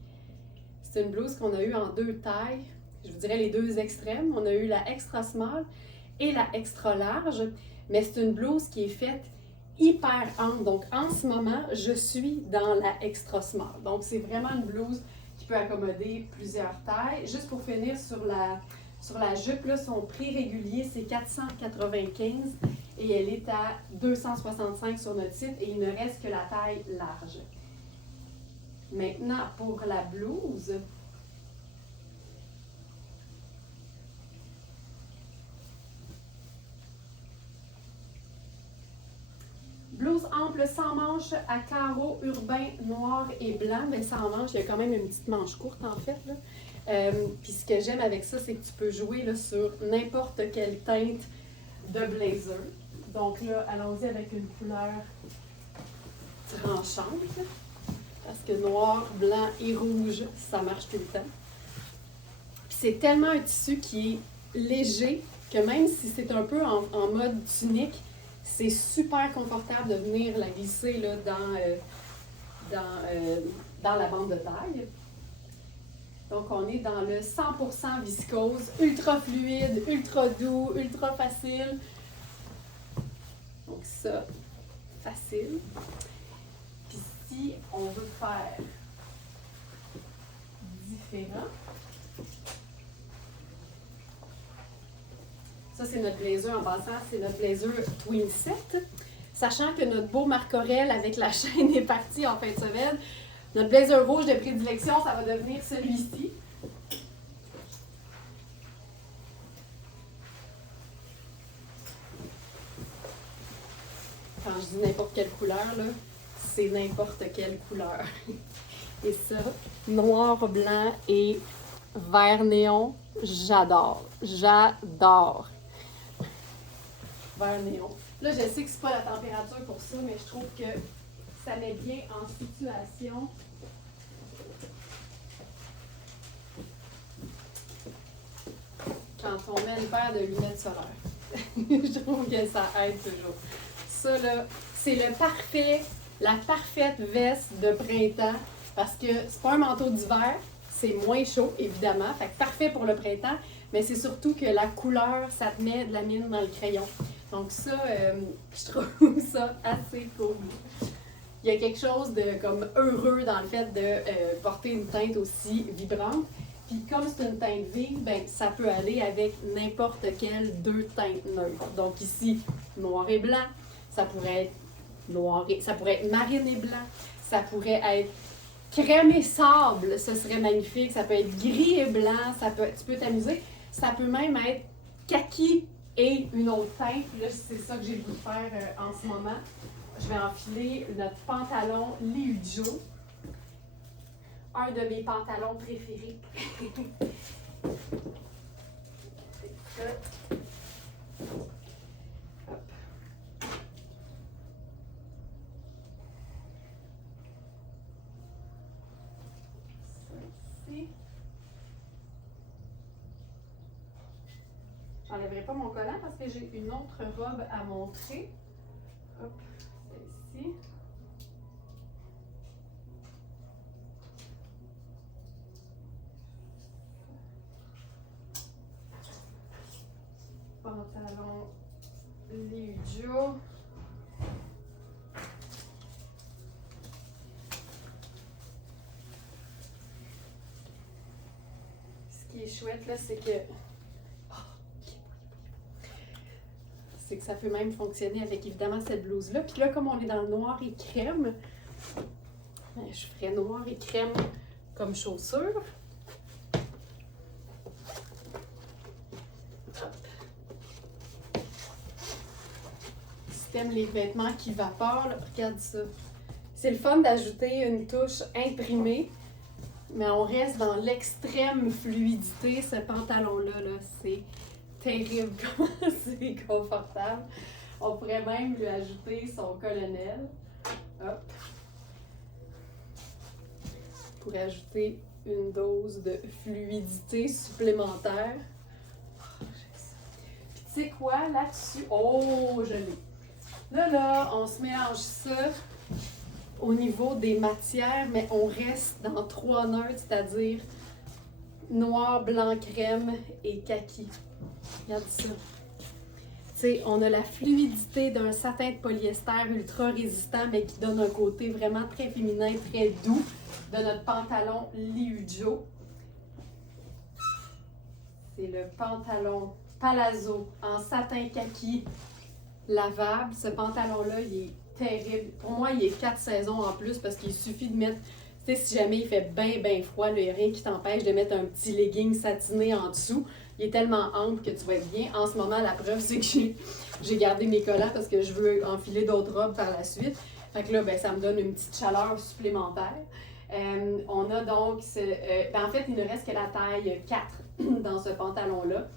C'est une blouse qu'on a eue en 2 tailles, je vous dirais les 2 extrêmes. On a eu la extra small et la extra large, mais c'est une blouse qui est faite hyper ample. Donc en ce moment, je suis dans la extra small. Donc c'est vraiment une blouse qui peut accommoder plusieurs tailles. Juste pour finir sur la jupe, là, son prix régulier, c'est 495 et elle est à 265 sur notre site et il ne reste que la taille large. Maintenant, pour la blouse, blouse ample sans manches à carreaux urbains noir et blanc. Mais sans manches, il y a quand même une petite manche courte en fait. Puis ce que j'aime avec ça, c'est que tu peux jouer là, sur n'importe quelle teinte de blazer. Donc là, allons-y avec une couleur tranchante. Parce que noir, blanc et rouge, ça marche tout le temps. Puis c'est tellement un tissu qui est léger que même si c'est un peu en mode tunique, c'est super confortable de venir la glisser là, dans la bande de taille. Donc, on est dans le 100% viscose, ultra fluide, ultra doux, ultra facile. Donc ça, facile. si on veut faire différent. Ça, c'est notre blazer en passant, c'est notre blazer Twin Set. Sachant que notre beau Marc Aurèle avec la chaîne est parti en fin de semaine, notre blazer rouge de prédilection, ça va devenir celui-ci. Quand je dis n'importe quelle couleur, là, c'est n'importe quelle couleur. Et ça, noir, blanc et vert néon, j'adore. J'adore. Vert néon. Là, je sais que c'est pas la température pour ça, mais je trouve que ça met bien en situation. Quand on met une paire de lunettes solaires. Je trouve que ça aide toujours. Ça, là, c'est la parfaite veste de printemps parce que c'est pas un manteau d'hiver, c'est moins chaud, évidemment. Fait que parfait pour le printemps, mais c'est surtout que la couleur, ça te met de la mine dans le crayon. Donc ça, je trouve ça assez cool. Il y a quelque chose de comme heureux dans le fait de porter une teinte aussi vibrante. Puis comme c'est une teinte vive, ben, ça peut aller avec n'importe quelle deux teintes neutres. Donc ici, noir et blanc, ça pourrait être ça pourrait être marine et blanc, ça pourrait être crème et sable, ce serait magnifique, ça peut être gris et blanc, tu peux t'amuser. Ça peut même être kaki et une autre teinte. Là, c'est ça que j'ai voulu faire en ce moment. Je vais enfiler notre pantalon Liujo. Un de mes pantalons préférés. C'est ça. Hop. Ça ici. J'enlèverai pas mon collant parce que j'ai une autre robe à montrer. Hop, celle-ci. Pantalon Liujo. Ce qui est chouette, là, c'est que ça peut même fonctionner avec, évidemment, cette blouse-là. Puis là, comme on est dans le noir et crème, je ferais noir et crème comme chaussure. Si t'aimes les vêtements qui vaporent, là, regarde ça. C'est le fun d'ajouter une touche imprimée, mais on reste dans l'extrême fluidité. Ce pantalon-là, là, c'est terrible comment c'est confortable. On pourrait même lui ajouter son colonel. Hop. Pour ajouter une dose de fluidité supplémentaire. Oh, j'ai ça. Puis tu sais quoi, là-dessus, oh, je l'ai. Là, on se mélange ça au niveau des matières, mais on reste dans trois neutres, c'est-à-dire noir, blanc, crème et kaki. Regarde ça. Tu sais, on a la fluidité d'un satin de polyester ultra résistant, mais qui donne un côté vraiment très féminin, très doux de notre pantalon Liujo. C'est le pantalon Palazzo en satin kaki lavable. Ce pantalon-là, il est terrible. Pour moi, il est 4 saisons en plus parce qu'il suffit de mettre, tu sais, si jamais il fait bien froid, il n'y a rien qui t'empêche de mettre un petit legging satiné en dessous. Il est tellement ample que tu vas être bien. En ce moment, la preuve, c'est que j'ai gardé mes collants parce que je veux enfiler d'autres robes par la suite. Fait que là, ben, ça me donne une petite chaleur supplémentaire. On a donc, en fait, il ne reste que la taille 4 dans ce pantalon-là.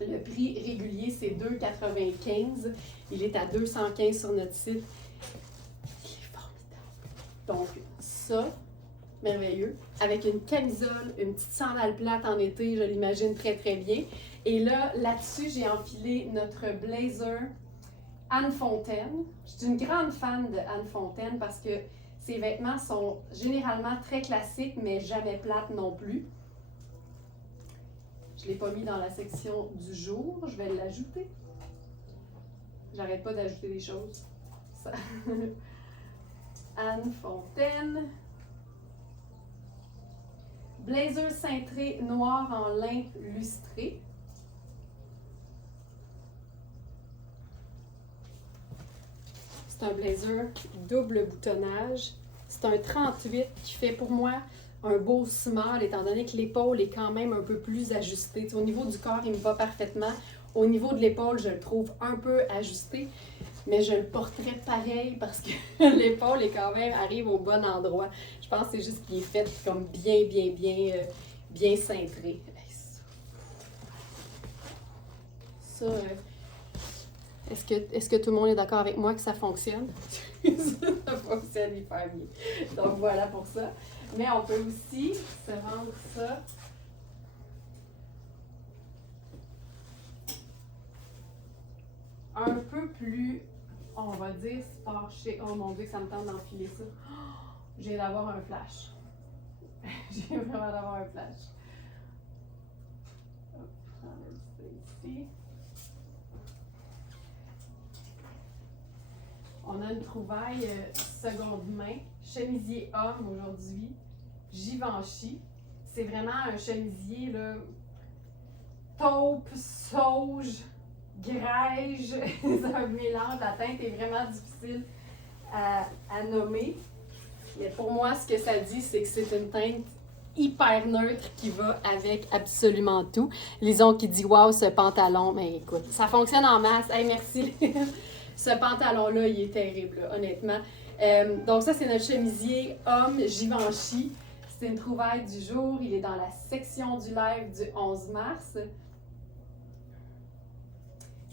Le prix régulier, c'est 2,95. Il est à 215 sur notre site. Il est formidable. Donc, ça, merveilleux. Avec une camisole, une petite sandale plate en été, je l'imagine très bien. Et là-dessus, j'ai enfilé notre blazer Anne Fontaine. Je suis une grande fan de Anne Fontaine parce que ses vêtements sont généralement très classiques, mais jamais plates non plus. Je ne l'ai pas mis dans la section du jour, je vais l'ajouter. J'arrête pas d'ajouter des choses. Ça. Anne Fontaine. Blazer cintré noir en lin lustré. C'est un blazer double boutonnage. C'est un 38 qui fait pour moi un beau small, étant donné que l'épaule est quand même un peu plus ajustée. Au niveau du corps, il me va parfaitement. Au niveau de l'épaule, je le trouve un peu ajusté, mais je le porterais pareil parce que l'épaule est quand même arrive au bon endroit. Je pense que c'est juste qu'il est fait comme bien cintré. Ça, est-ce que tout le monde est d'accord avec moi que ça fonctionne? Ça fonctionne hyper bien. Donc voilà pour ça. Mais on peut aussi se rendre ça un peu plus, on va dire, sport chez... Oh mon Dieu, que ça me tente d'enfiler ça. Oh, j'ai d'avoir un flash. J'ai vraiment d'avoir un flash. Hop, j'enlève ça ici. On a une trouvaille seconde main. Chemisier homme aujourd'hui. Givenchy. C'est vraiment un chemisier, là, taupe, sauge, grège. C'est un mélange. La teinte est vraiment difficile à nommer. Mais pour moi, ce que ça dit, c'est que c'est une teinte hyper neutre qui va avec absolument tout. Lison qui dit « Wow, ce pantalon! » Mais écoute, ça fonctionne en masse. Hey, merci. Ce pantalon-là, il est terrible, là, honnêtement. Donc ça, c'est notre chemisier homme Givenchy. C'est une trouvaille du jour. Il est dans la section du live du 11 mars.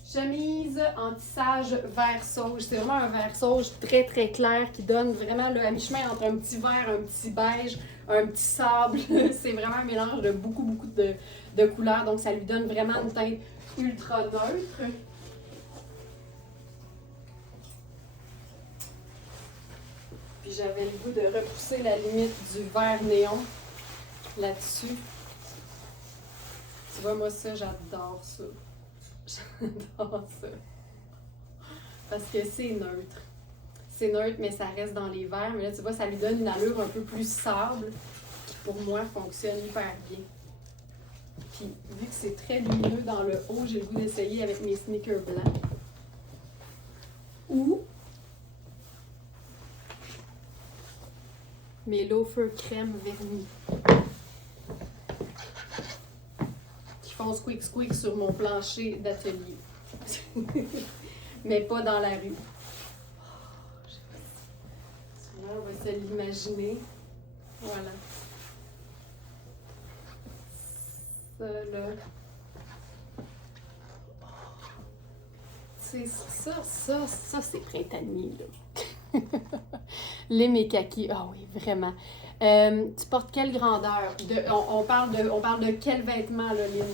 Chemise en tissage vert sauge. C'est vraiment un vert sauge très, très clair qui donne vraiment là, à mi-chemin entre un petit vert, un petit beige, un petit sable. C'est vraiment un mélange de beaucoup de couleurs. Donc, ça lui donne vraiment une teinte ultra neutre. Puis j'avais le goût de repousser la limite du vert néon là-dessus. Tu vois, moi ça, j'adore ça. J'adore ça. Parce que c'est neutre. C'est neutre, mais ça reste dans les verts. Mais là, tu vois, ça lui donne une allure un peu plus sable qui, pour moi, fonctionne hyper bien. Puis, vu que c'est très lumineux dans le haut, j'ai le goût d'essayer avec mes sneakers blancs. Ou mes loafers crème vernis. Qui font squeak sur mon plancher d'atelier. Mais pas dans la rue. Là, on va se l'imaginer. Voilà. Ça, là. C'est ça, c'est printanier, là. Les mékakis, ah oui, vraiment. Tu portes quelle grandeur? On parle de quel vêtement, là, Lynn?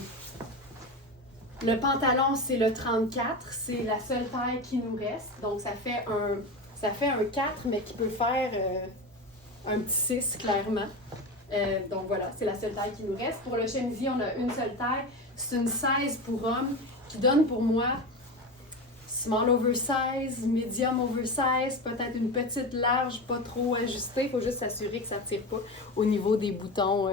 Le pantalon, c'est le 34. C'est la seule taille qui nous reste. Donc, ça fait un 4, mais qui peut faire un petit 6, clairement. Donc, voilà, c'est la seule taille qui nous reste. Pour le chemisier, on a une seule taille. C'est une 16 pour homme qui donne pour moi small oversize, medium oversize, peut-être une petite large, pas trop ajustée. Il faut juste s'assurer que ça ne tire pas au niveau des boutons,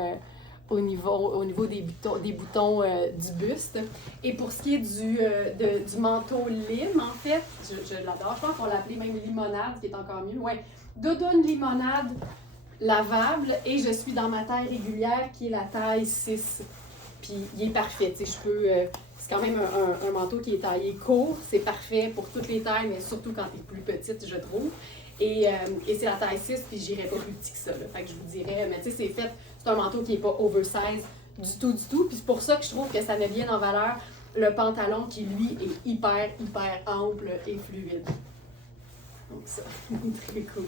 au niveau des boutons du buste. Et pour ce qui est du manteau lime, en fait, je l'adore. Je pense qu'on l'appelait même limonade, qui est encore mieux. Ouais, doudoune limonade lavable. Et je suis dans ma taille régulière, qui est la taille 6. Puis il est parfait. Tu sais, je peux... c'est quand même un manteau qui est taillé court. C'est parfait pour toutes les tailles, mais surtout quand tu es plus petite, je trouve. Et c'est la taille 6, puis j'irais pas plus petit que ça. Là. Fait que je vous dirais, mais tu sais, c'est un manteau qui n'est pas oversize du tout. Puis c'est pour ça que je trouve que ça met bien en valeur le pantalon qui, lui, est hyper ample et fluide. Donc ça, très cool.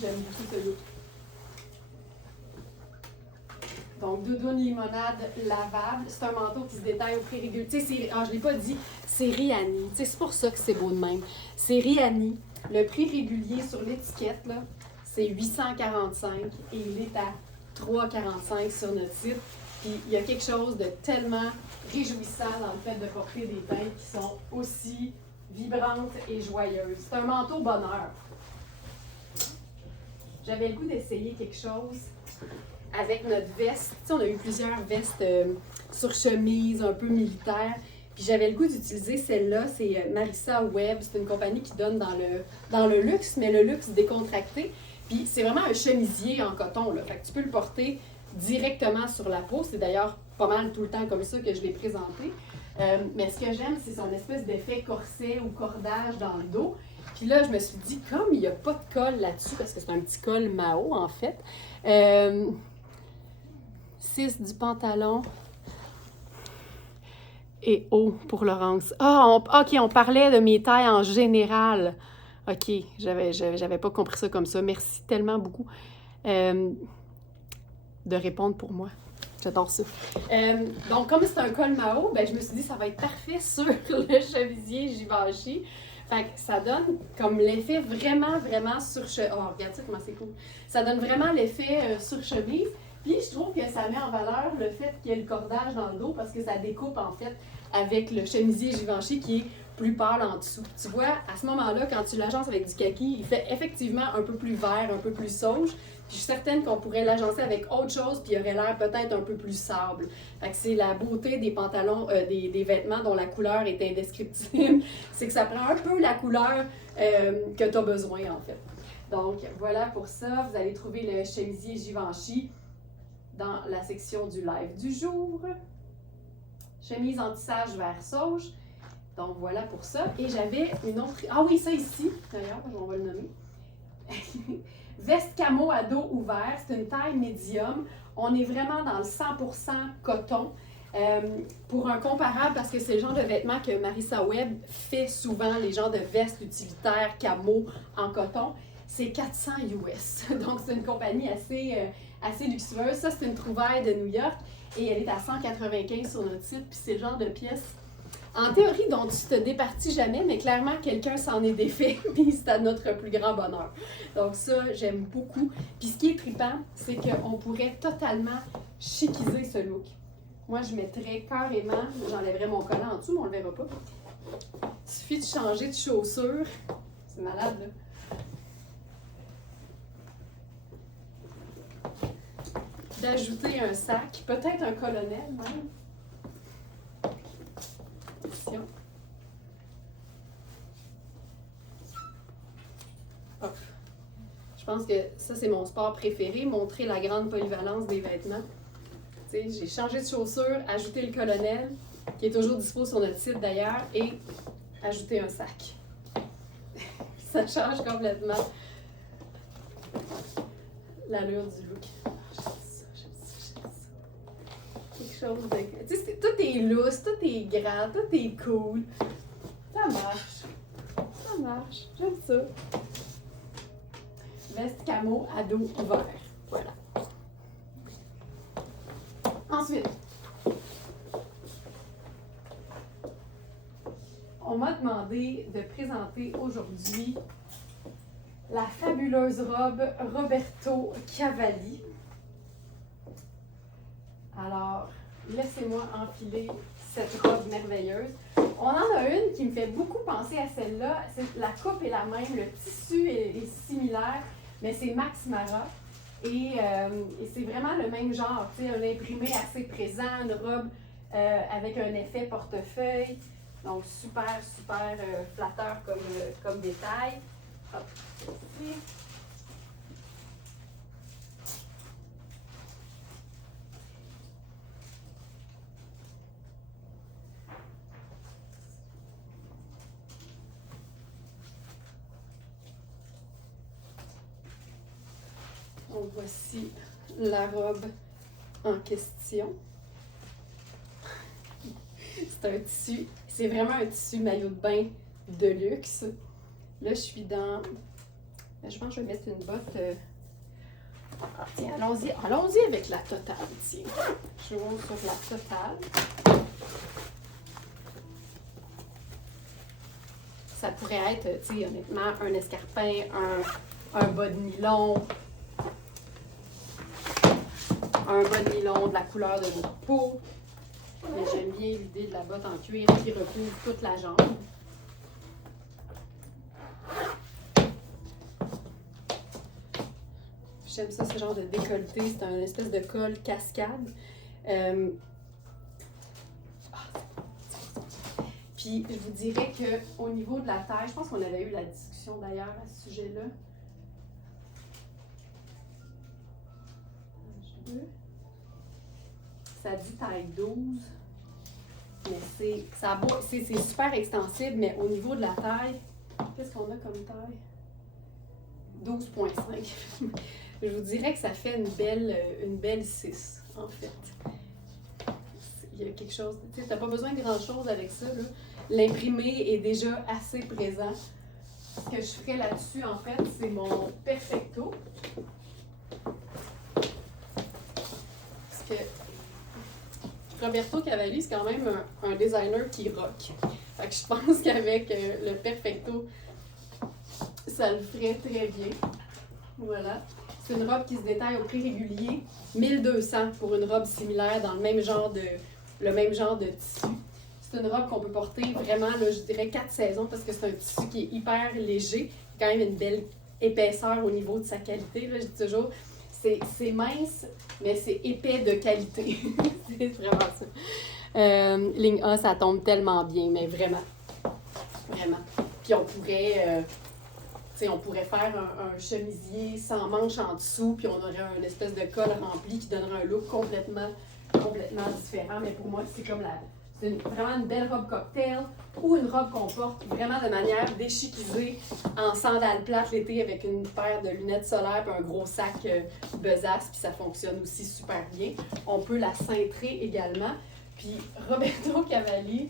J'aime beaucoup ce look. Donc, doudoune limonade lavable. C'est un manteau qui se détaille au prix régulier. Tu sais, je ne l'ai pas dit, c'est Rihanni. Tu sais, c'est pour ça que c'est beau de même. C'est Rihanni. Le prix régulier sur l'étiquette, là, c'est 845 et il est à 3,45 sur notre site. Puis, il y a quelque chose de tellement réjouissant dans le fait de porter des teintes qui sont aussi vibrantes et joyeuses. C'est un manteau bonheur. j'avais le goût d'essayer quelque chose avec notre veste. Tu sais, on a eu plusieurs vestes sur chemise, un peu militaires. Puis j'avais le goût d'utiliser celle-là. C'est Marissa Webb. C'est une compagnie qui donne dans le luxe, mais le luxe décontracté. Puis c'est vraiment un chemisier en coton, là. Fait que tu peux le porter directement sur la peau. C'est d'ailleurs pas mal tout le temps comme ça que je l'ai présenté. Mais ce que j'aime, c'est son espèce d'effet corset ou cordage dans le dos. Puis là, je me suis dit, comme il n'y a pas de col là-dessus, parce que c'est un petit col Mao, en fait, 6 du pantalon et haut pour Laurence. OK, on parlait de mes tailles en général. OK, j'avais pas compris ça comme ça. Merci tellement beaucoup de répondre pour moi. J'adore ça. Donc, comme c'est un col Mao, ben, je me suis dit ça va être parfait sur le chemisier Givenchy. Fait que ça donne comme l'effet vraiment, vraiment sur chemise. Oh, regarde ça, comment c'est cool. Ça donne vraiment l'effet sur chemise. Puis, je trouve que ça met en valeur le fait qu'il y ait le cordage dans le dos parce que ça découpe, en fait, avec le chemisier Givenchy qui est plus pâle en dessous. Tu vois, à ce moment-là, quand tu l'agences avec du kaki, il fait effectivement un peu plus vert, un peu plus sauge. Puis je suis certaine qu'on pourrait l'agencer avec autre chose, puis il aurait l'air peut-être un peu plus sable. Fait que c'est la beauté des pantalons, des vêtements dont la couleur est indescriptible. C'est que ça prend un peu la couleur que tu as besoin, en fait. Donc, voilà pour ça. Vous allez trouver le chemisier Givenchy dans la section du live du jour. Chemise en tissage vert sauge. Donc, voilà pour ça. Et j'avais une autre... Ah oui, ça ici, d'ailleurs, on va le nommer. Veste camo à dos ouvert, c'est une taille médium. On est vraiment dans le 100% coton. Pour un comparable, parce que c'est le genre de vêtements que Marissa Webb fait souvent, les genres de vestes utilitaires camo en coton, c'est 400 US. Donc, c'est une compagnie assez luxueuse. Ça, c'est une trouvaille de New York et elle est à 195 sur notre site. Puis c'est le genre de pièce, en théorie, dont tu te départis jamais, mais clairement, quelqu'un s'en est défait, puis c'est à notre plus grand bonheur. Donc ça, j'aime beaucoup. Puis ce qui est trippant, c'est qu'on pourrait totalement chiquiser ce look. Moi, je mettrais carrément, j'enlèverais mon collant en dessous, mais on ne le verra pas. Il suffit de changer de chaussure. C'est malade, là. D'ajouter un sac, peut-être un colonel même. Hop. Je pense que ça, c'est mon sport préféré, montrer la grande polyvalence des vêtements. J'ai changé de chaussure, ajouté le colonel, qui est toujours dispo sur notre site d'ailleurs, et ajouter un sac. Ça change complètement l'allure du look. J'aime ça. Quelque chose de... Tu sais, tout est lousse, tout est grand, tout est cool. Ça marche. J'aime ça. Veste camo à dos ouvert. Voilà. Ensuite, on m'a demandé de présenter aujourd'hui la fabuleuse robe Roberto Cavalli. Alors, laissez-moi enfiler cette robe merveilleuse. On en a une qui me fait beaucoup penser à celle-là. La coupe est la même, le tissu est similaire, mais c'est Max Mara. Et c'est vraiment le même genre, tu sais, un imprimé assez présent, une robe avec un effet portefeuille. Donc, super flatteur comme détail. Hop, ici. Donc, voici la robe en question. C'est un tissu, c'est vraiment un tissu maillot de bain de luxe. Là, je suis dans... Je pense que je vais mettre une botte... Tiens, allons-y avec la totale, tiens. Je roule sur la totale. Ça pourrait être, tu sais, honnêtement, un escarpin, un bas de nylon, de la couleur de votre peau. Mais j'aime bien l'idée de la botte en cuir qui recouvre toute la jambe. J'aime ça, ce genre de décolleté. C'est un espèce de col cascade. Puis je vous dirais qu'au niveau de la taille, je pense qu'on avait eu la discussion d'ailleurs à ce sujet-là. Ça dit taille 12. Mais c'est super extensible, mais au niveau de la taille, qu'est-ce qu'on a comme taille? 12,5. Je vous dirais que ça fait une belle 6, en fait. Il y a quelque chose, tu sais, t'as pas besoin de grand-chose avec ça, là. L'imprimé est déjà assez présent. Ce que je ferais là-dessus, en fait, c'est mon Perfecto. Parce que Roberto Cavalli, c'est quand même un designer qui rock. Fait que je pense qu'avec le Perfecto, ça le ferait très bien. Voilà. C'est une robe qui se détaille au prix régulier. 1200 pour une robe similaire dans le même genre de tissu. C'est une robe qu'on peut porter vraiment, là, je dirais 4 saisons parce que c'est un tissu qui est hyper léger. Il y a quand même une belle épaisseur au niveau de sa qualité. Là, je dis toujours, c'est mince, mais c'est épais de qualité. C'est vraiment ça. Ligne A, ça tombe tellement bien, mais vraiment. Vraiment. Puis on pourrait faire un chemisier sans manches en dessous, puis on aurait une espèce de col rempli qui donnerait un look complètement différent. Mais pour moi, c'est comme vraiment une belle robe cocktail ou une robe qu'on porte vraiment de manière déchiquisée en sandales plates l'été avec une paire de lunettes solaires et un gros sac besace, puis ça fonctionne aussi super bien. On peut la cintrer également. Puis Roberto Cavalli,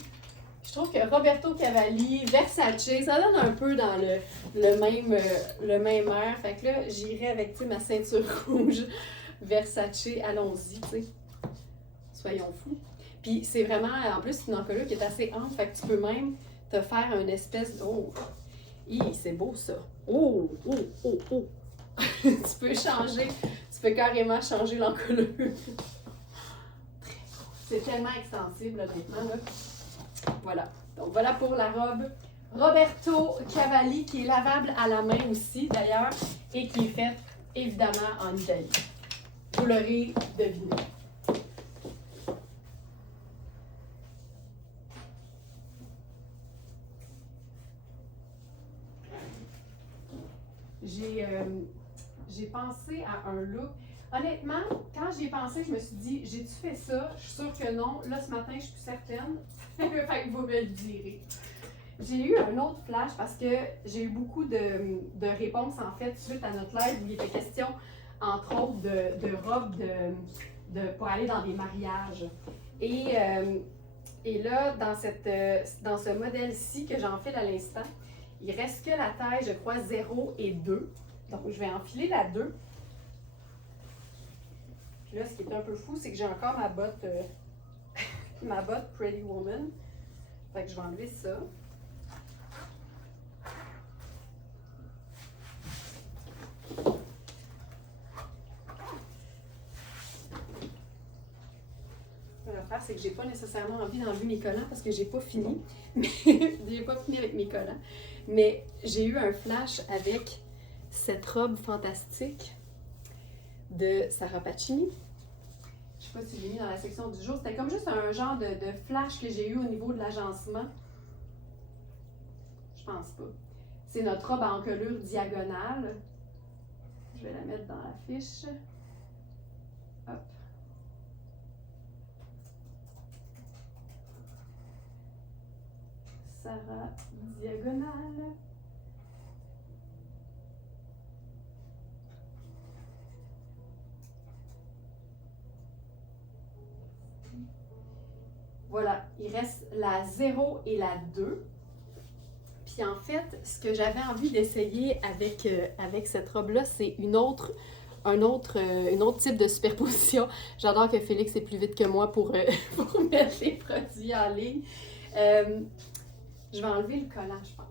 je trouve que Roberto Cavalli, Versace, ça donne un peu dans le même air. Fait que là, j'irai avec ma ceinture rouge Versace, allons-y, tu sais. Soyons fous. Puis c'est vraiment, en plus, c'est une encolure qui est assez ample, fait que tu peux même te faire une espèce de... Oh! C'est beau ça! Oh! Tu peux carrément changer l'encolure. C'est tellement extensible, honnêtement, là. Voilà. Donc voilà pour la robe Roberto Cavalli, qui est lavable à la main aussi, d'ailleurs, et qui est faite, évidemment, en Italie. Vous l'aurez deviné. J'ai pensé à un look. Honnêtement, quand j'y ai pensé, je me suis dit, j'ai-tu fait ça? Je suis sûre que non. Là, ce matin, je suis plus certaine. Fait que vous me le direz. J'ai eu un autre flash parce que j'ai eu beaucoup de réponses, en fait, suite à notre live où il était question, entre autres, de robes pour aller dans des mariages. Et là, dans ce modèle-ci que j'enfile à l'instant, il reste que la taille, je crois, 0 et 2. Donc, je vais enfiler la 2. Puis là, ce qui est un peu fou, c'est que j'ai encore ma botte Pretty Woman. Fait que je vais enlever ça. L'affaire, c'est que j'ai pas nécessairement envie d'enlever mes collants parce que j'ai pas fini. J'ai pas fini avec mes collants. Mais j'ai eu un flash avec cette robe fantastique de Sarah Pacini. Je sais pas si je l'ai mis dans la section du jour. C'était comme juste un genre de flash que j'ai eu au niveau de l'agencement. Je pense pas. C'est notre robe à encolure diagonale. Je vais la mettre dans la fiche. Hop. Sarah diagonale. Voilà, il reste la 0 et la 2. Puis en fait, ce que j'avais envie d'essayer avec cette robe-là, c'est un autre type de superposition. J'adore que Félix est plus vite que moi pour mettre les produits en ligne. Je vais enlever le collant, je pense.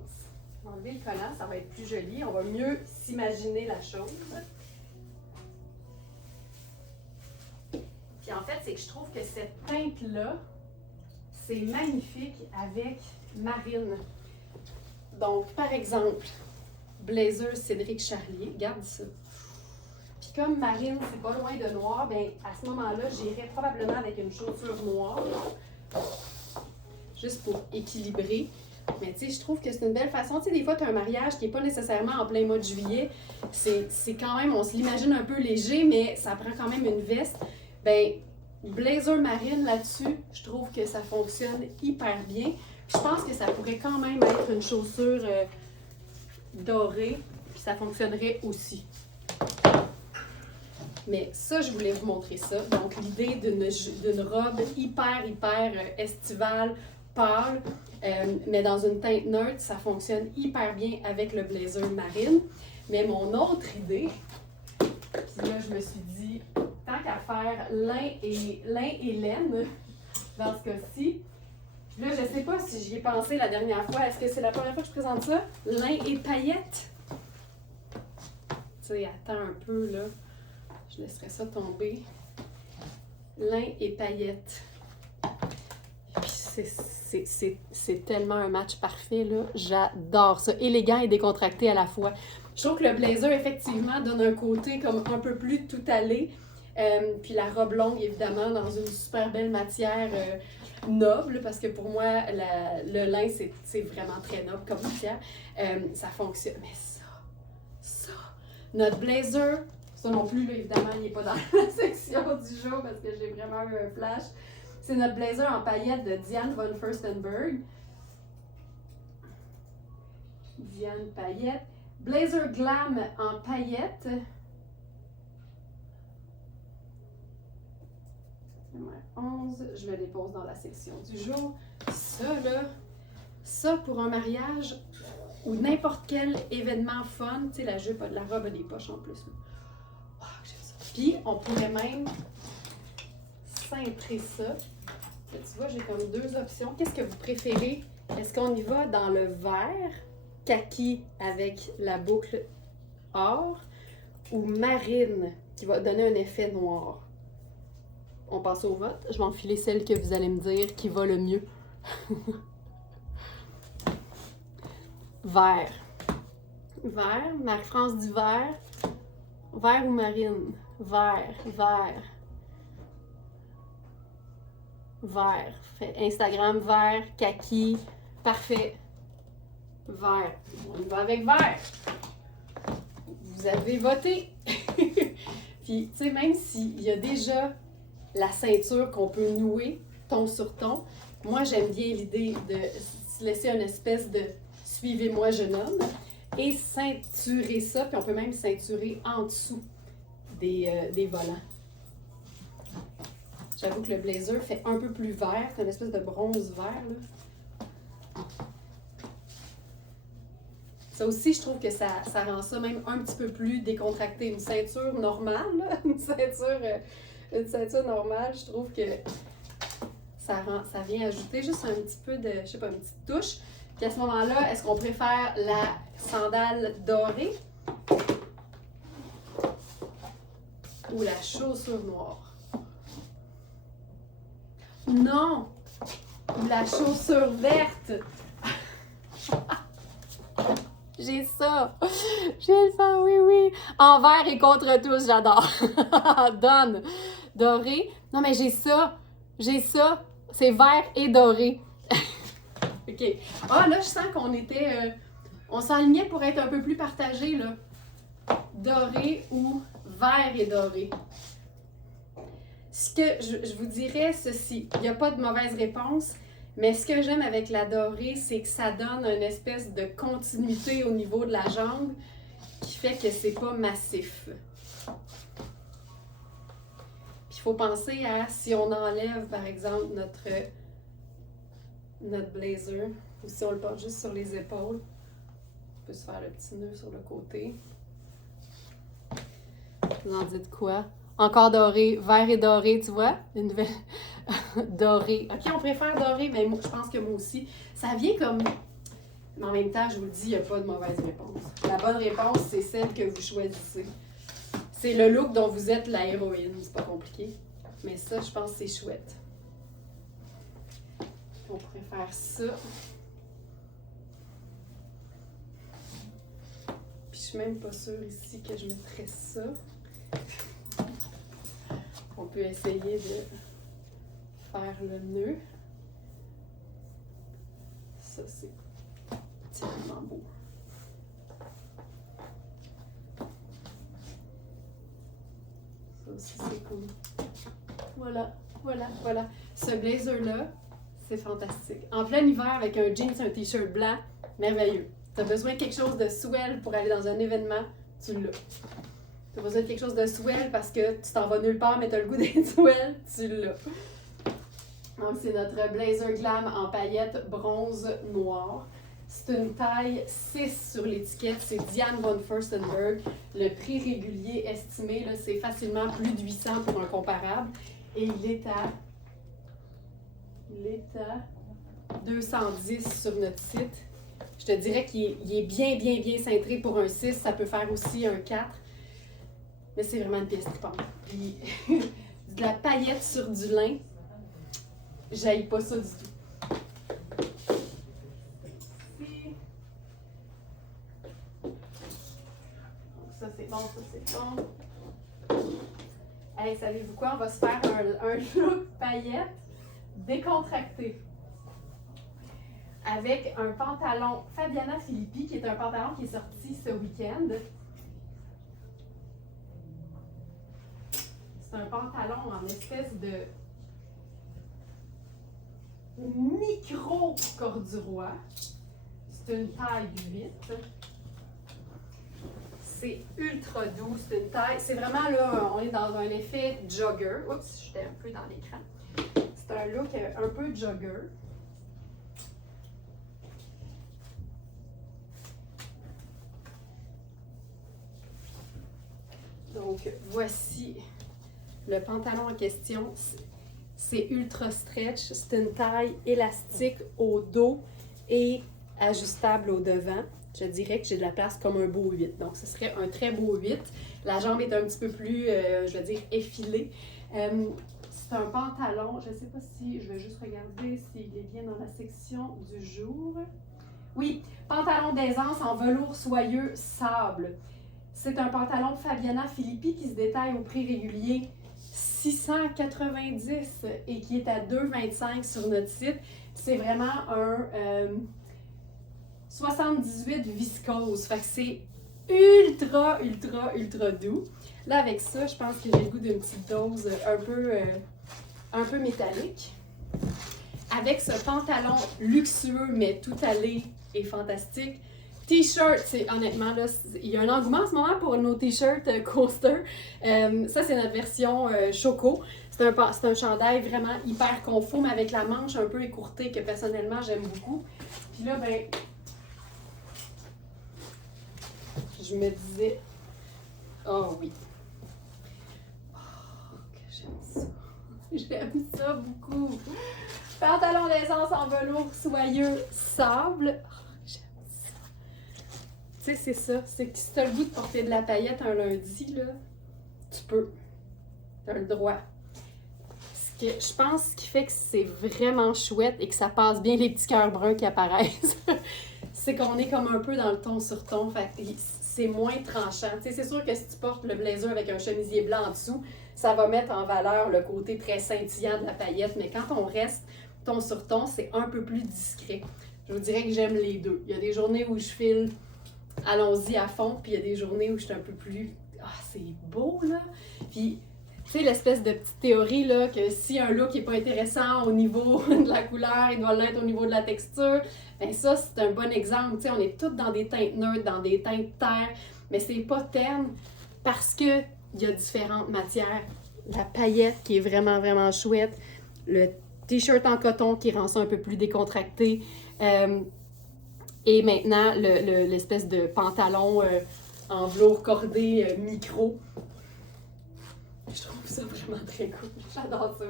Je vais enlever le collant, ça va être plus joli. On va mieux s'imaginer la chose. Puis en fait, c'est que je trouve que cette teinte-là, c'est magnifique avec marine. Donc, par exemple, blazer Cédric Charlier, regarde ça. Puis Puis comme marine, c'est pas loin de noir, ben à ce moment-là, j'irais probablement avec une chaussure noire. Juste pour équilibrer. Mais tu sais, je trouve que c'est une belle façon. Tu sais, des fois, tu as un mariage qui n'est pas nécessairement en plein mois de juillet. C'est quand même, on se l'imagine un peu léger, mais ça prend quand même une veste. Ben, blazer marine là-dessus, je trouve que ça fonctionne hyper bien. Puis je pense que ça pourrait quand même être une chaussure dorée, puis ça fonctionnerait aussi. Mais ça, je voulais vous montrer ça. Donc, l'idée d'une robe hyper estivale, pâle, mais dans une teinte neutre, ça fonctionne hyper bien avec le blazer marine. Mais mon autre idée, puis là, je me suis dit, tant qu'à faire lin et laine, dans ce cas-ci, puis là, je ne sais pas si j'y ai pensé la dernière fois. Est-ce que c'est la première fois que je présente ça? Lin et paillettes. Tu sais, attends un peu, là. Je laisserai ça tomber. Lin et paillettes. Puis c'est tellement un match parfait, là. J'adore ça. Élégant et décontracté à la fois. Je trouve que le blazer, effectivement, donne un côté comme un peu plus tout allé. Puis la robe longue, évidemment, dans une super belle matière noble, parce que pour moi, le lin, c'est vraiment très noble comme matière. Ça fonctionne. Mais ça, notre blazer, ça non plus, là, évidemment, il n'est pas dans la section du jour parce que j'ai vraiment eu un flash. C'est notre blazer en paillettes de Diane von Furstenberg. Diane paillettes. Blazer glam en paillettes. 11, je le dépose dans la section du jour. Ça, là, ça pour un mariage ou n'importe quel événement fun, tu sais, la robe a des poches en plus. Wow, j'aime ça. Puis, on pourrait même cintrer ça. Là, tu vois, j'ai comme deux options. Qu'est-ce que vous préférez? Est-ce qu'on y va dans le vert, kaki avec la boucle or, ou marine, qui va donner un effet noir? On passe au vote. Je vais enfiler celle que vous allez me dire qui va le mieux. Vert. Vert. Marie-France dit vert. Vert ou marine? Vert. Vert. Vert. Fait Instagram, vert, kaki. Parfait. Vert. On y va avec vert. Vous avez voté. Puis, tu sais, même s'il y a déjà la ceinture qu'on peut nouer ton sur ton, moi, j'aime bien l'idée de se laisser une espèce de « suivez-moi, jeune homme » et ceinturer ça, puis on peut même ceinturer en dessous des volants. J'avoue que le blazer fait un peu plus vert, c'est une espèce de bronze vert, là. Ça aussi, je trouve que ça rend ça même un petit peu plus décontracté. Une ceinture normale, là, une ceinture normale, je trouve que ça vient ajouter juste un petit peu de, je sais pas, une petite touche. Puis à ce moment-là, est-ce qu'on préfère la sandale dorée ou la chaussure noire? Non! La chaussure verte! J'ai ça! J'ai ça, oui! En vert et contre tous, j'adore! Donne! Doré. Non, mais j'ai ça! C'est vert et doré. OK. Ah, là, je sens qu'on était... on s'alignait pour être un peu plus partagé, là. Doré ou vert et doré. Ce que je vous dirais, ceci, il n'y a pas de mauvaise réponse, mais ce que j'aime avec la dorée, c'est que ça donne une espèce de continuité au niveau de la jambe qui fait que c'est pas massif. Puis il faut penser à si on enlève, par exemple, notre blazer, ou si on le porte juste sur les épaules, on peut se faire le petit nœud sur le côté. Vous en dites quoi? Encore doré, vert et doré, tu vois? Une nouvelle doré. OK, on préfère doré, mais moi, je pense que moi aussi. Ça vient comme... Mais en même temps, je vous le dis, il n'y a pas de mauvaise réponse. La bonne réponse, c'est celle que vous choisissez. C'est le look dont vous êtes la héroïne. C'est pas compliqué. Mais ça, je pense que c'est chouette. On pourrait faire ça. Puis je suis même pas sûre ici que je mettrais ça. On peut essayer de faire le nœud. Ça, c'est tellement beau. Ça aussi, c'est cool. Voilà, voilà, voilà. Ce blazer-là, c'est fantastique. En plein hiver, avec un jeans et un t-shirt blanc, merveilleux. Tu as besoin de quelque chose de swell pour aller dans un événement, tu l'as. Tu as besoin de quelque chose de swell parce que tu t'en vas nulle part, mais tu as le goût d'être swell, tu l'as. Donc, c'est notre blazer glam en paillettes bronze noir. C'est une taille 6 sur l'étiquette. C'est Diane von Furstenberg. Le prix régulier estimé, là, c'est facilement plus de 800 pour un comparable. Et il est à 210 sur notre site. Je te dirais qu'il est bien cintré pour un 6. Ça peut faire aussi un 4. Mais c'est vraiment une pièce tripante. Puis, de la paillette sur du lin, j'haïs pas ça du tout. Donc ça c'est bon, ça c'est bon. Hey, savez-vous quoi? On va se faire un look paillette décontracté. Avec un pantalon Fabiana Filippi, qui est un pantalon qui est sorti ce week-end. C'est un pantalon en espèce de micro corduroy. C'est une taille 8. C'est ultra doux. C'est une taille. C'est vraiment là, on est dans un effet jogger. Oups, j'étais un peu dans l'écran. C'est un look un peu jogger. Donc, voici le pantalon en question. C'est ultra stretch. C'est une taille élastique au dos et ajustable au devant. Je dirais que j'ai de la place comme un beau 8. Donc, ce serait un très beau 8. La jambe est un petit peu plus, je veux dire, effilée. C'est un pantalon, je ne sais pas si, je vais juste regarder s'il est bien dans la section du jour. Oui, pantalon d'aisance en velours soyeux sable. C'est un pantalon Fabiana Filippi qui se détaille au prix régulier 690 et qui est à 2,25 sur notre site. C'est vraiment un 78 viscose. Fait que c'est ultra doux. Là, avec ça, je pense que j'ai le goût d'une petite dose un peu métallique. Avec ce pantalon luxueux, mais tout allé et fantastique. T-shirt, c'est honnêtement, là, il y a un engouement en ce moment pour nos t-shirts Coaster. Ça, c'est notre version Choco. C'est un chandail vraiment hyper confort, mais avec la manche un peu écourtée que personnellement, j'aime beaucoup. Puis là, ben, je me disais, oh oui, oh, que j'aime ça. J'aime ça beaucoup. Pantalon d'aisance en velours soyeux sable. Tu sais, c'est ça. C'est que si tu as le goût de porter de la paillette un lundi, là, tu peux. Tu as le droit. Ce que je pense qui fait que c'est vraiment chouette et que ça passe bien les petits cœurs bruns qui apparaissent, c'est qu'on est comme un peu dans le ton sur ton. Fait que c'est moins tranchant. Tu sais, c'est sûr que si tu portes le blazer avec un chemisier blanc en dessous, ça va mettre en valeur le côté très scintillant de la paillette. Mais quand on reste ton sur ton, c'est un peu plus discret. Je vous dirais que j'aime les deux. Il y a des journées où je file allons-y à fond, puis il y a des journées où je suis un peu plus ah, c'est beau là. Puis tu sais, l'espèce de petite théorie là, que si un look n'est pas intéressant au niveau de la couleur, il doit l'être au niveau de la texture. Bien ça, c'est un bon exemple. Tu sais, on est toutes dans des teintes neutres, dans des teintes terre, mais c'est pas terne parce que il y a différentes matières. La paillette qui est vraiment chouette, le t-shirt en coton qui rend ça un peu plus décontracté. Et maintenant, l'espèce de pantalon en velours cordé micro. Je trouve ça vraiment très cool. J'adore ça.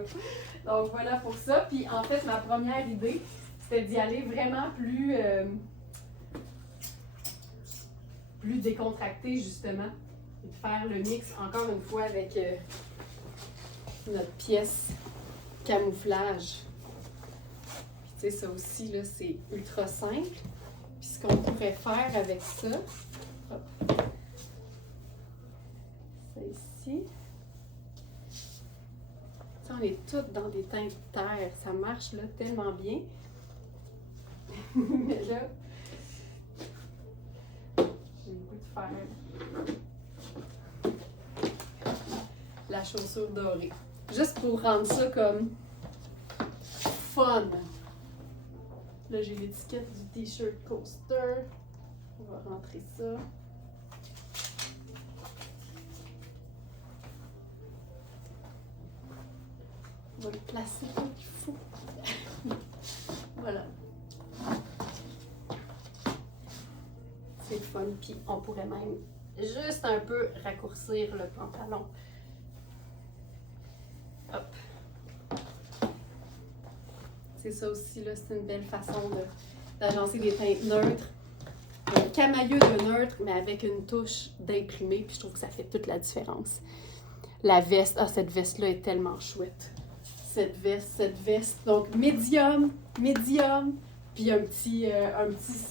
Donc voilà pour ça. Puis en fait, ma première idée, c'était d'y aller vraiment plus décontracté, justement. Et de faire le mix, encore une fois, avec notre pièce camouflage. Puis tu sais, ça aussi, là, c'est ultra simple. Puis ce qu'on pourrait faire avec ça, hop, c'est ici. ici. Ça, on est toutes dans des teintes terre. Ça marche là tellement bien. Mais là, j'ai le goût de faire la chaussure dorée. Juste pour rendre ça comme fun. Là, j'ai l'étiquette du t-shirt coaster. On va rentrer ça. On va le placer comme il faut. Voilà. C'est le fun. Puis on pourrait même juste un peu raccourcir le pantalon. Hop. C'est ça aussi, là, c'est une belle façon d'agencer des teintes neutres. Un camailleux de neutre, mais avec une touche d'imprimé, puis je trouve que ça fait toute la différence. La veste, cette veste-là est tellement chouette. Cette veste, donc médium, puis un petit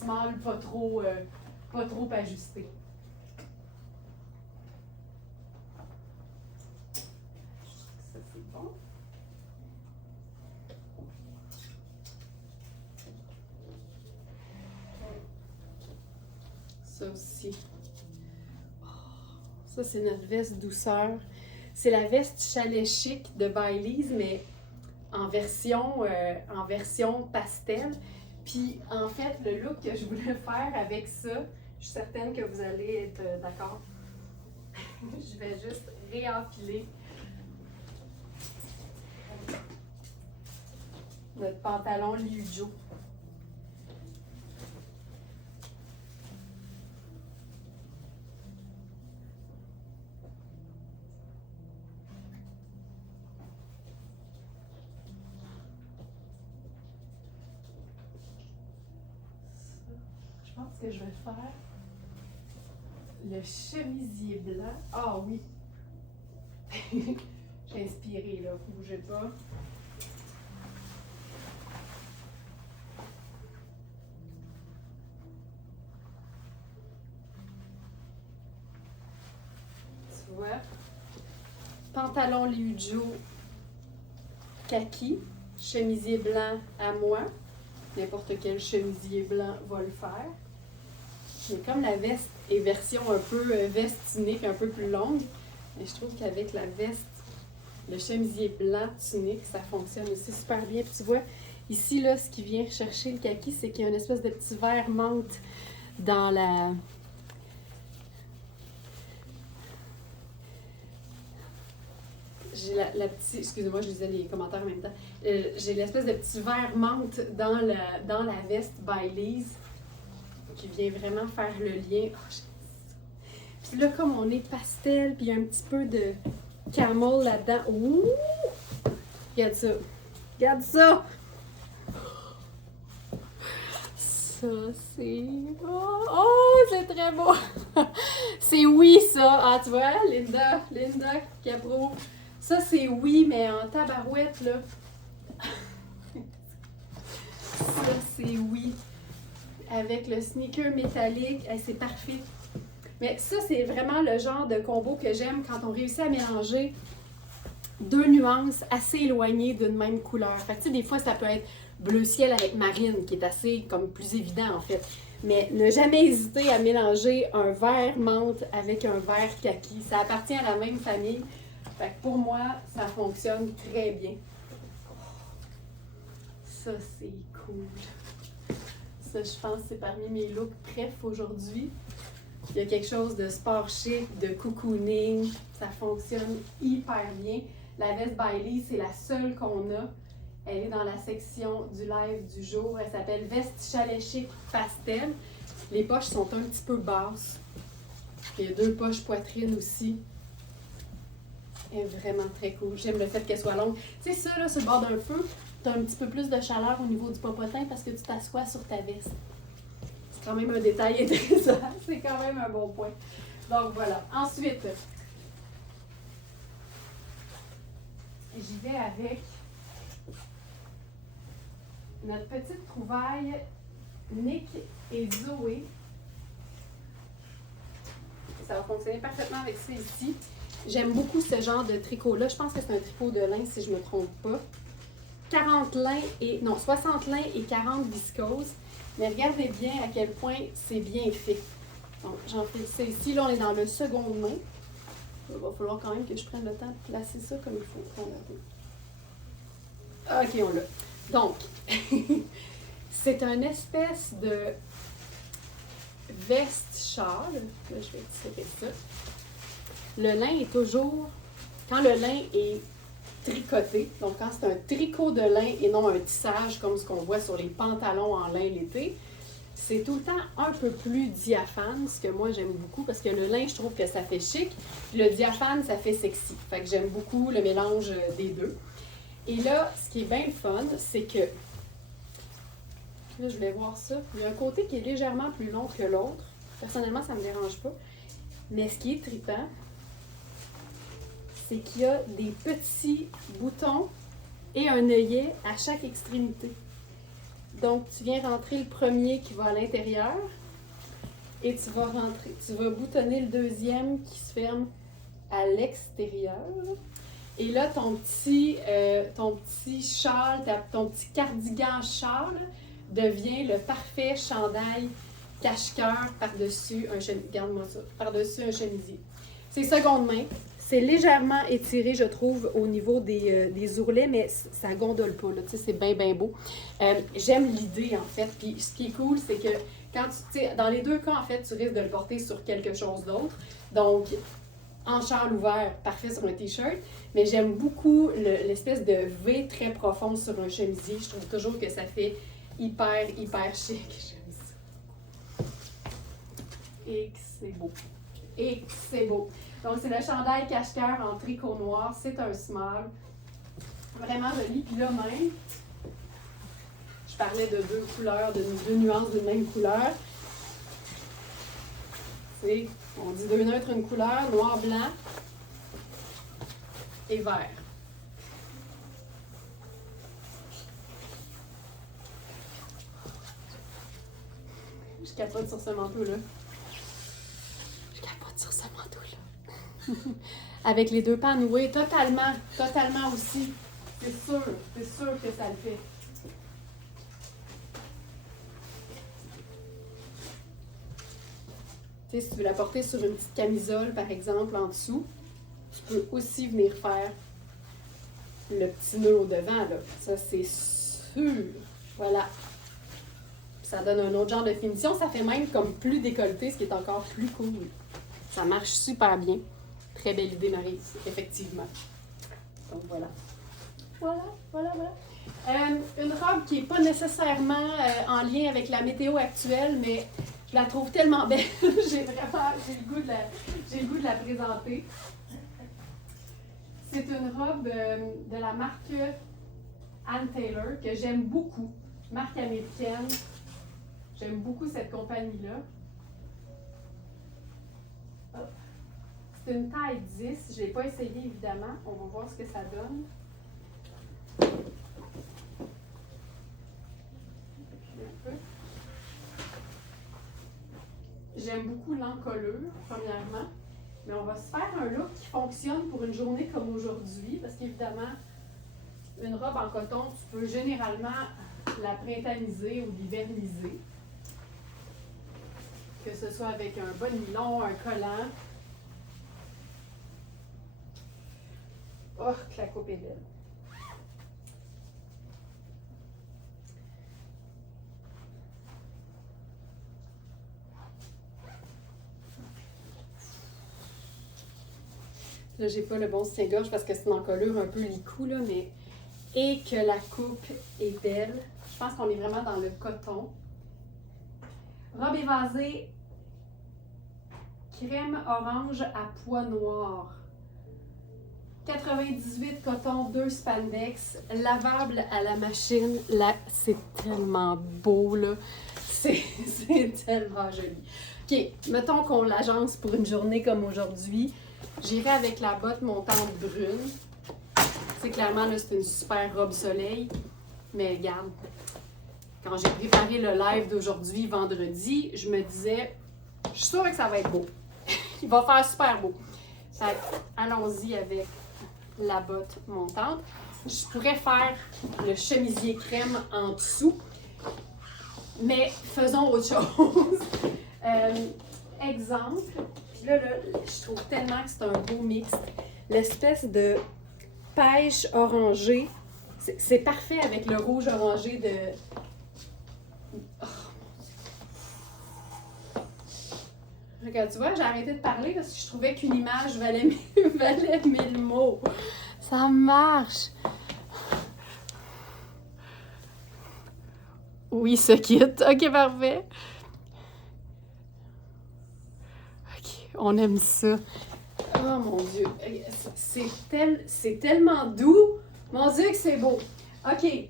small pas trop ajusté. Ça, c'est bon. Ça aussi. Ça, c'est notre veste douceur. C'est la veste chalet chic de Baileys, mais en version pastel. Puis, en fait, le look que je voulais faire avec ça, je suis certaine que vous allez être d'accord. Je vais juste réenfiler notre pantalon Liujo. Je pense que je vais faire le chemisier blanc. Ah oui! J'ai inspiré, là. Bougez pas. Tu vois? Pantalon Liujo kaki. Chemisier blanc à moi. N'importe quel chemisier blanc va le faire. Mais comme la veste est version un peu veste tunique, un peu plus longue, mais je trouve qu'avec la veste, le chemisier blanc tunique, ça fonctionne aussi super bien. Puis tu vois, ici, là, ce qui vient chercher le kaki, c'est qu'il y a une espèce de petit vert menthe dans la... J'ai la petite... Excusez-moi, je lisais les commentaires en même temps. J'ai l'espèce de petit vert menthe dans la veste Baileys qui vient vraiment faire le lien. Puis là, comme on est pastel, puis il y a un petit peu de camel là-dedans. Ouh! Regarde ça. Regarde ça! Ça, c'est... Oh, c'est très beau! C'est oui, ça! Ah, tu vois, Linda qui approuve. Ça, c'est oui, mais en tabarouette, là. Ça, c'est oui. Avec le sneaker métallique, c'est parfait. Mais ça, c'est vraiment le genre de combo que j'aime quand on réussit à mélanger deux nuances assez éloignées d'une même couleur. Fait que, tu sais, des fois, ça peut être bleu ciel avec marine, qui est assez comme plus évident, en fait. Mais ne jamais hésiter à mélanger un vert menthe avec un vert kaki. Ça appartient à la même famille. Fait que pour moi, ça fonctionne très bien. Ça, c'est cool. Ça, je pense que c'est parmi mes looks préf aujourd'hui. Il y a quelque chose de sport chic, de cocooning. Ça fonctionne hyper bien. La veste Baileys, c'est la seule qu'on a. Elle est dans la section du live du jour. Elle s'appelle Veste chalet chic pastel. Les poches sont un petit peu basses. Il y a 2 poches poitrine aussi. Elle est vraiment très cool. J'aime le fait qu'elle soit longue. Tu sais, ça, là, sur le bord d'un feu, tu as un petit peu plus de chaleur au niveau du popotin parce que tu t'assois sur ta veste. C'est quand même un détail intéressant. C'est quand même un bon point. Donc, voilà. Ensuite, j'y vais avec notre petite trouvaille Nick et Zoé. Ça va fonctionner parfaitement avec ça ici. J'aime beaucoup ce genre de tricot-là. Je pense que c'est un tricot de lin, si je ne me trompe pas. 60 lin et 40 viscose. Mais regardez bien à quel point c'est bien fait. Donc, j'en fais ça ici. Là, on est dans le seconde main. Il va falloir quand même que je prenne le temps de placer ça comme il faut. OK, on l'a. Donc, c'est une espèce de veste-châle. Là, je vais tirer ça. Le lin est toujours... Quand le lin est tricoté, donc quand c'est un tricot de lin et non un tissage comme ce qu'on voit sur les pantalons en lin l'été, c'est tout le temps un peu plus diaphane, ce que moi j'aime beaucoup, parce que le lin, je trouve que ça fait chic, puis le diaphane, ça fait sexy. Fait que j'aime beaucoup le mélange des deux. Et là, ce qui est bien le fun, c'est que, là je voulais voir ça, il y a un côté qui est légèrement plus long que l'autre. Personnellement, ça ne me dérange pas. Mais ce qui est trippant, c'est qu'il y a des petits boutons et un œillet à chaque extrémité. Donc, tu viens rentrer le premier qui va à l'intérieur et tu vas boutonner le deuxième qui se ferme à l'extérieur. Et là, ton petit châle, ton petit cardigan châle devient le parfait chandail cache-cœur par-dessus un chemisier. C'est seconde main. C'est légèrement étiré, je trouve, au niveau des ourlets, mais ça gondole pas, là, tu sais, c'est bien, bien beau. J'aime l'idée, en fait, puis ce qui est cool, c'est que dans les deux cas, en fait, tu risques de le porter sur quelque chose d'autre. Donc, en châle ouvert, parfait sur un t-shirt, mais j'aime beaucoup l'espèce de V très profond sur un chemisier. Je trouve toujours que ça fait hyper, hyper chic. J'aime ça. Et que c'est beau. Et que c'est beau. Donc, c'est le chandail cache-cœur en tricot noir. C'est un small. Vraiment joli. Puis là même, je parlais de deux couleurs, de deux nuances d'une même couleur. On dit deux neutres, une couleur, noir, blanc et vert. Je capote sur ce manteau-là. Avec les deux pans noués, totalement aussi. C'est sûr que ça le fait. Tu sais, si tu veux la porter sur une petite camisole, par exemple, en dessous, tu peux aussi venir faire le petit nœud au devant, là. Ça, c'est sûr. Voilà. Ça donne un autre genre de finition. Ça fait même comme plus décolleté, ce qui est encore plus cool. Ça marche super bien. Très belle idée, Marie, effectivement. Donc, voilà. Voilà. Une robe qui n'est pas nécessairement en lien avec la météo actuelle, mais je la trouve tellement belle. j'ai le goût de la présenter. C'est une robe de la marque Ann Taylor que j'aime beaucoup. Marque américaine. J'aime beaucoup cette compagnie-là. Hop. C'est une taille 10. Je ne l'ai pas essayé, évidemment. On va voir ce que ça donne. J'aime beaucoup l'encolure, premièrement. Mais on va se faire un look qui fonctionne pour une journée comme aujourd'hui. Parce qu'évidemment, une robe en coton, tu peux généralement la printaniser ou l'hiverniser. Que ce soit avec un bas de nylon, un collant. Oh, que la coupe est belle. Là, j'ai pas le bon soutien-gorge parce que c'est une encolure un peu licou, là, mais... Et que la coupe est belle. Je pense qu'on est vraiment dans le coton. Robe évasée, crème orange à pois noir. 98 coton, 2 spandex, lavable à la machine. Là, c'est tellement beau, là. C'est tellement joli. OK, mettons qu'on l'agence pour une journée comme aujourd'hui. J'irai avec la botte montante brune. C'est clairement, là, c'est une super robe soleil. Mais regarde, quand j'ai préparé le live d'aujourd'hui, vendredi, je me disais, je suis sûre que ça va être beau. Il va faire super beau. Fait que, allons-y avec la botte montante. Je pourrais faire le chemisier crème en dessous, mais faisons autre chose. Exemple, puis là, je trouve tellement que c'est un beau mix. L'espèce de pêche orangée, c'est parfait avec le rouge orangé de... Oh. Regarde, tu vois, j'ai arrêté de parler parce que je trouvais qu'une image valait 1000 mots. Ça marche! Oui, ce kit. OK, parfait. OK, on aime ça. Oh mon Dieu, c'est tellement doux. Mon Dieu que c'est beau. OK,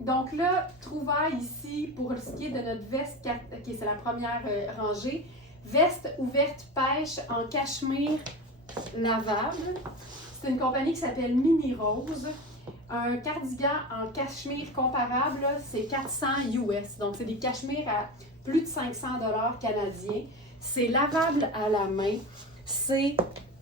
donc là, trouvaille ici pour ce qui est de notre veste. OK, c'est la première rangée. Veste ouverte pêche en cachemire lavable. C'est une compagnie qui s'appelle Mini Rose. Un cardigan en cachemire comparable, c'est 400 US. Donc, c'est des cachemires à plus de 500 $ canadiens. C'est lavable à la main. C'est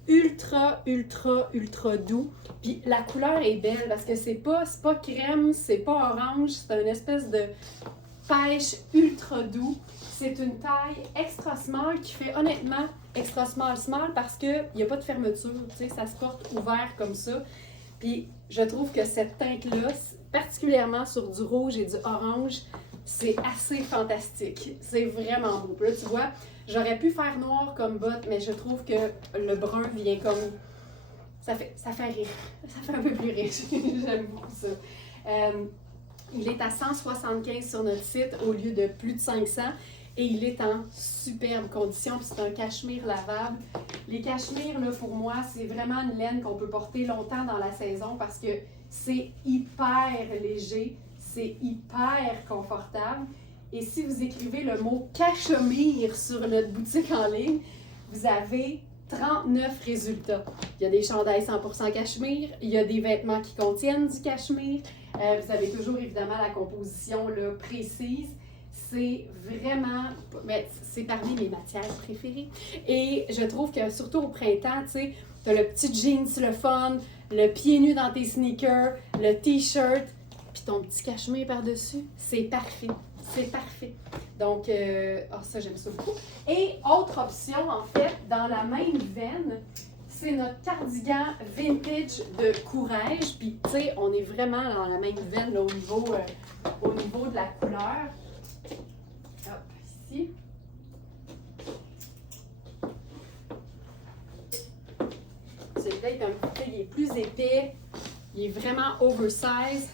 ultra, ultra, ultra doux. Puis la couleur est belle parce que c'est pas crème, c'est pas orange. C'est une espèce de pêche ultra doux. C'est une taille extra small qui fait honnêtement extra small parce qu'il n'y a pas de fermeture. Tu sais, ça se porte ouvert comme ça. Puis je trouve que cette teinte-là, particulièrement sur du rouge et du orange, c'est assez fantastique. C'est vraiment beau. Puis là, tu vois, j'aurais pu faire noir comme botte, mais je trouve que le brun vient comme... Ça fait rire. Ça fait un peu plus riche. J'aime beaucoup ça. Il est à 175 sur notre site au lieu de plus de 500. Et il est en superbe condition, puis c'est un cachemire lavable. Les cachemires, là, pour moi, c'est vraiment une laine qu'on peut porter longtemps dans la saison parce que c'est hyper léger, c'est hyper confortable. Et si vous écrivez le mot cachemire sur notre boutique en ligne, vous avez 39 résultats. Il y a des chandails 100% cachemire, il y a des vêtements qui contiennent du cachemire. Vous avez toujours évidemment la composition là, précise. C'est vraiment, c'est parmi mes matières préférées. Et je trouve que surtout au printemps, tu sais, t'as le petit jeans, le fun, le pied nu dans tes sneakers, le t-shirt, puis ton petit cachemire par-dessus. C'est parfait. C'est parfait. Donc, ça, j'aime ça beaucoup. Et autre option, en fait, dans la même veine, c'est notre cardigan vintage de Courrèges. Puis, tu sais, on est vraiment dans la même veine là, au niveau de la couleur. Hop, ici. Celui-là, il est plus épais, il est vraiment oversize,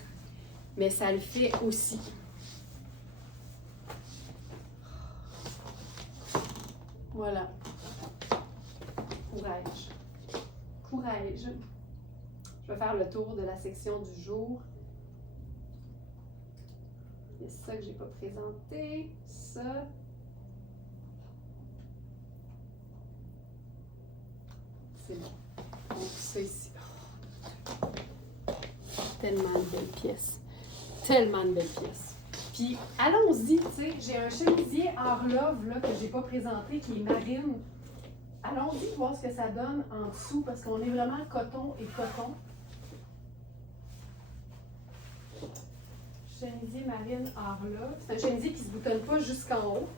mais ça le fait aussi. Voilà. Courrèges. Courrèges. Je vais faire le tour de la section du jour. Il y a ça que je n'ai pas présenté. Ça. C'est bon. Donc, ça ici. Oh. Tellement de belles pièces. Tellement de belles pièces. Puis, allons-y, tu sais, j'ai un chemisier Arlove là, que je n'ai pas présenté, qui est marine. Allons-y voir ce que ça donne en dessous, parce qu'on est vraiment coton et coton. Chemisier marine Arlove. C'est un chemisier qui ne se boutonne pas jusqu'en haut.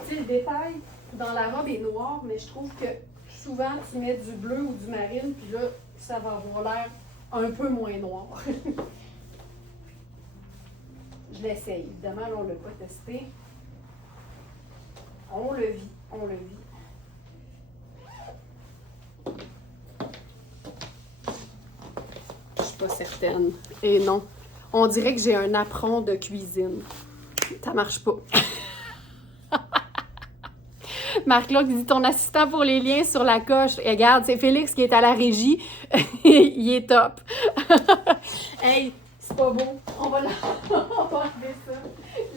Tu sais, le détail dans la robe est noir, mais je trouve que souvent, tu mets du bleu ou du marine, puis là, ça va avoir l'air un peu moins noir. Je l'essaye. Évidemment, là, on ne l'a pas testé. On le vit. On le vit. Je suis pas certaine. Et non. On dirait que j'ai un apron de cuisine. Ça marche pas. Marc-Claude dit ton assistant pour les liens sur la coche. Et regarde, c'est Félix qui est à la régie. Il est top. Hey, c'est pas beau. On va enlever ça.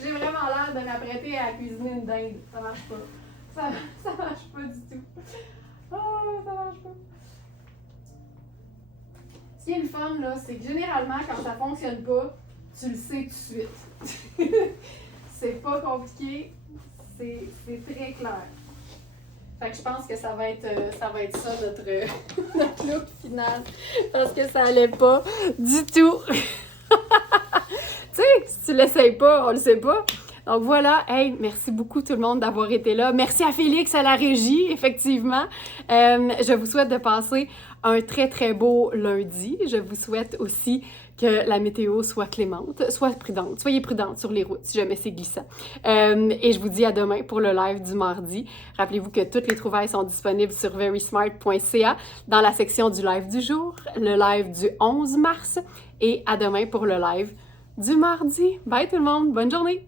J'ai vraiment l'air de m'apprêter à cuisiner une dinde. Ça marche pas. Ça marche pas du tout. Oh, ça marche pas. Ce qui est le fun, là, c'est que généralement, quand ça fonctionne pas, tu le sais tout de suite. C'est pas compliqué. C'est très clair. Fait que je pense que ça va être ça notre, notre look final. Parce que ça allait pas du tout. Tu sais, si tu l'essayes pas, on le sait pas. Donc voilà, hey, merci beaucoup tout le monde d'avoir été là. Merci à Félix à la régie, effectivement. Je vous souhaite de passer un très, très beau lundi. Je vous souhaite aussi que la météo soit clémente, soit prudente. Soyez prudente sur les routes si jamais c'est glissant. Et je vous dis à demain pour le live du mardi. Rappelez-vous que toutes les trouvailles sont disponibles sur verysmart.ca dans la section du live du jour, le live du 11 mars et à demain pour le live du mardi. Bye tout le monde, bonne journée!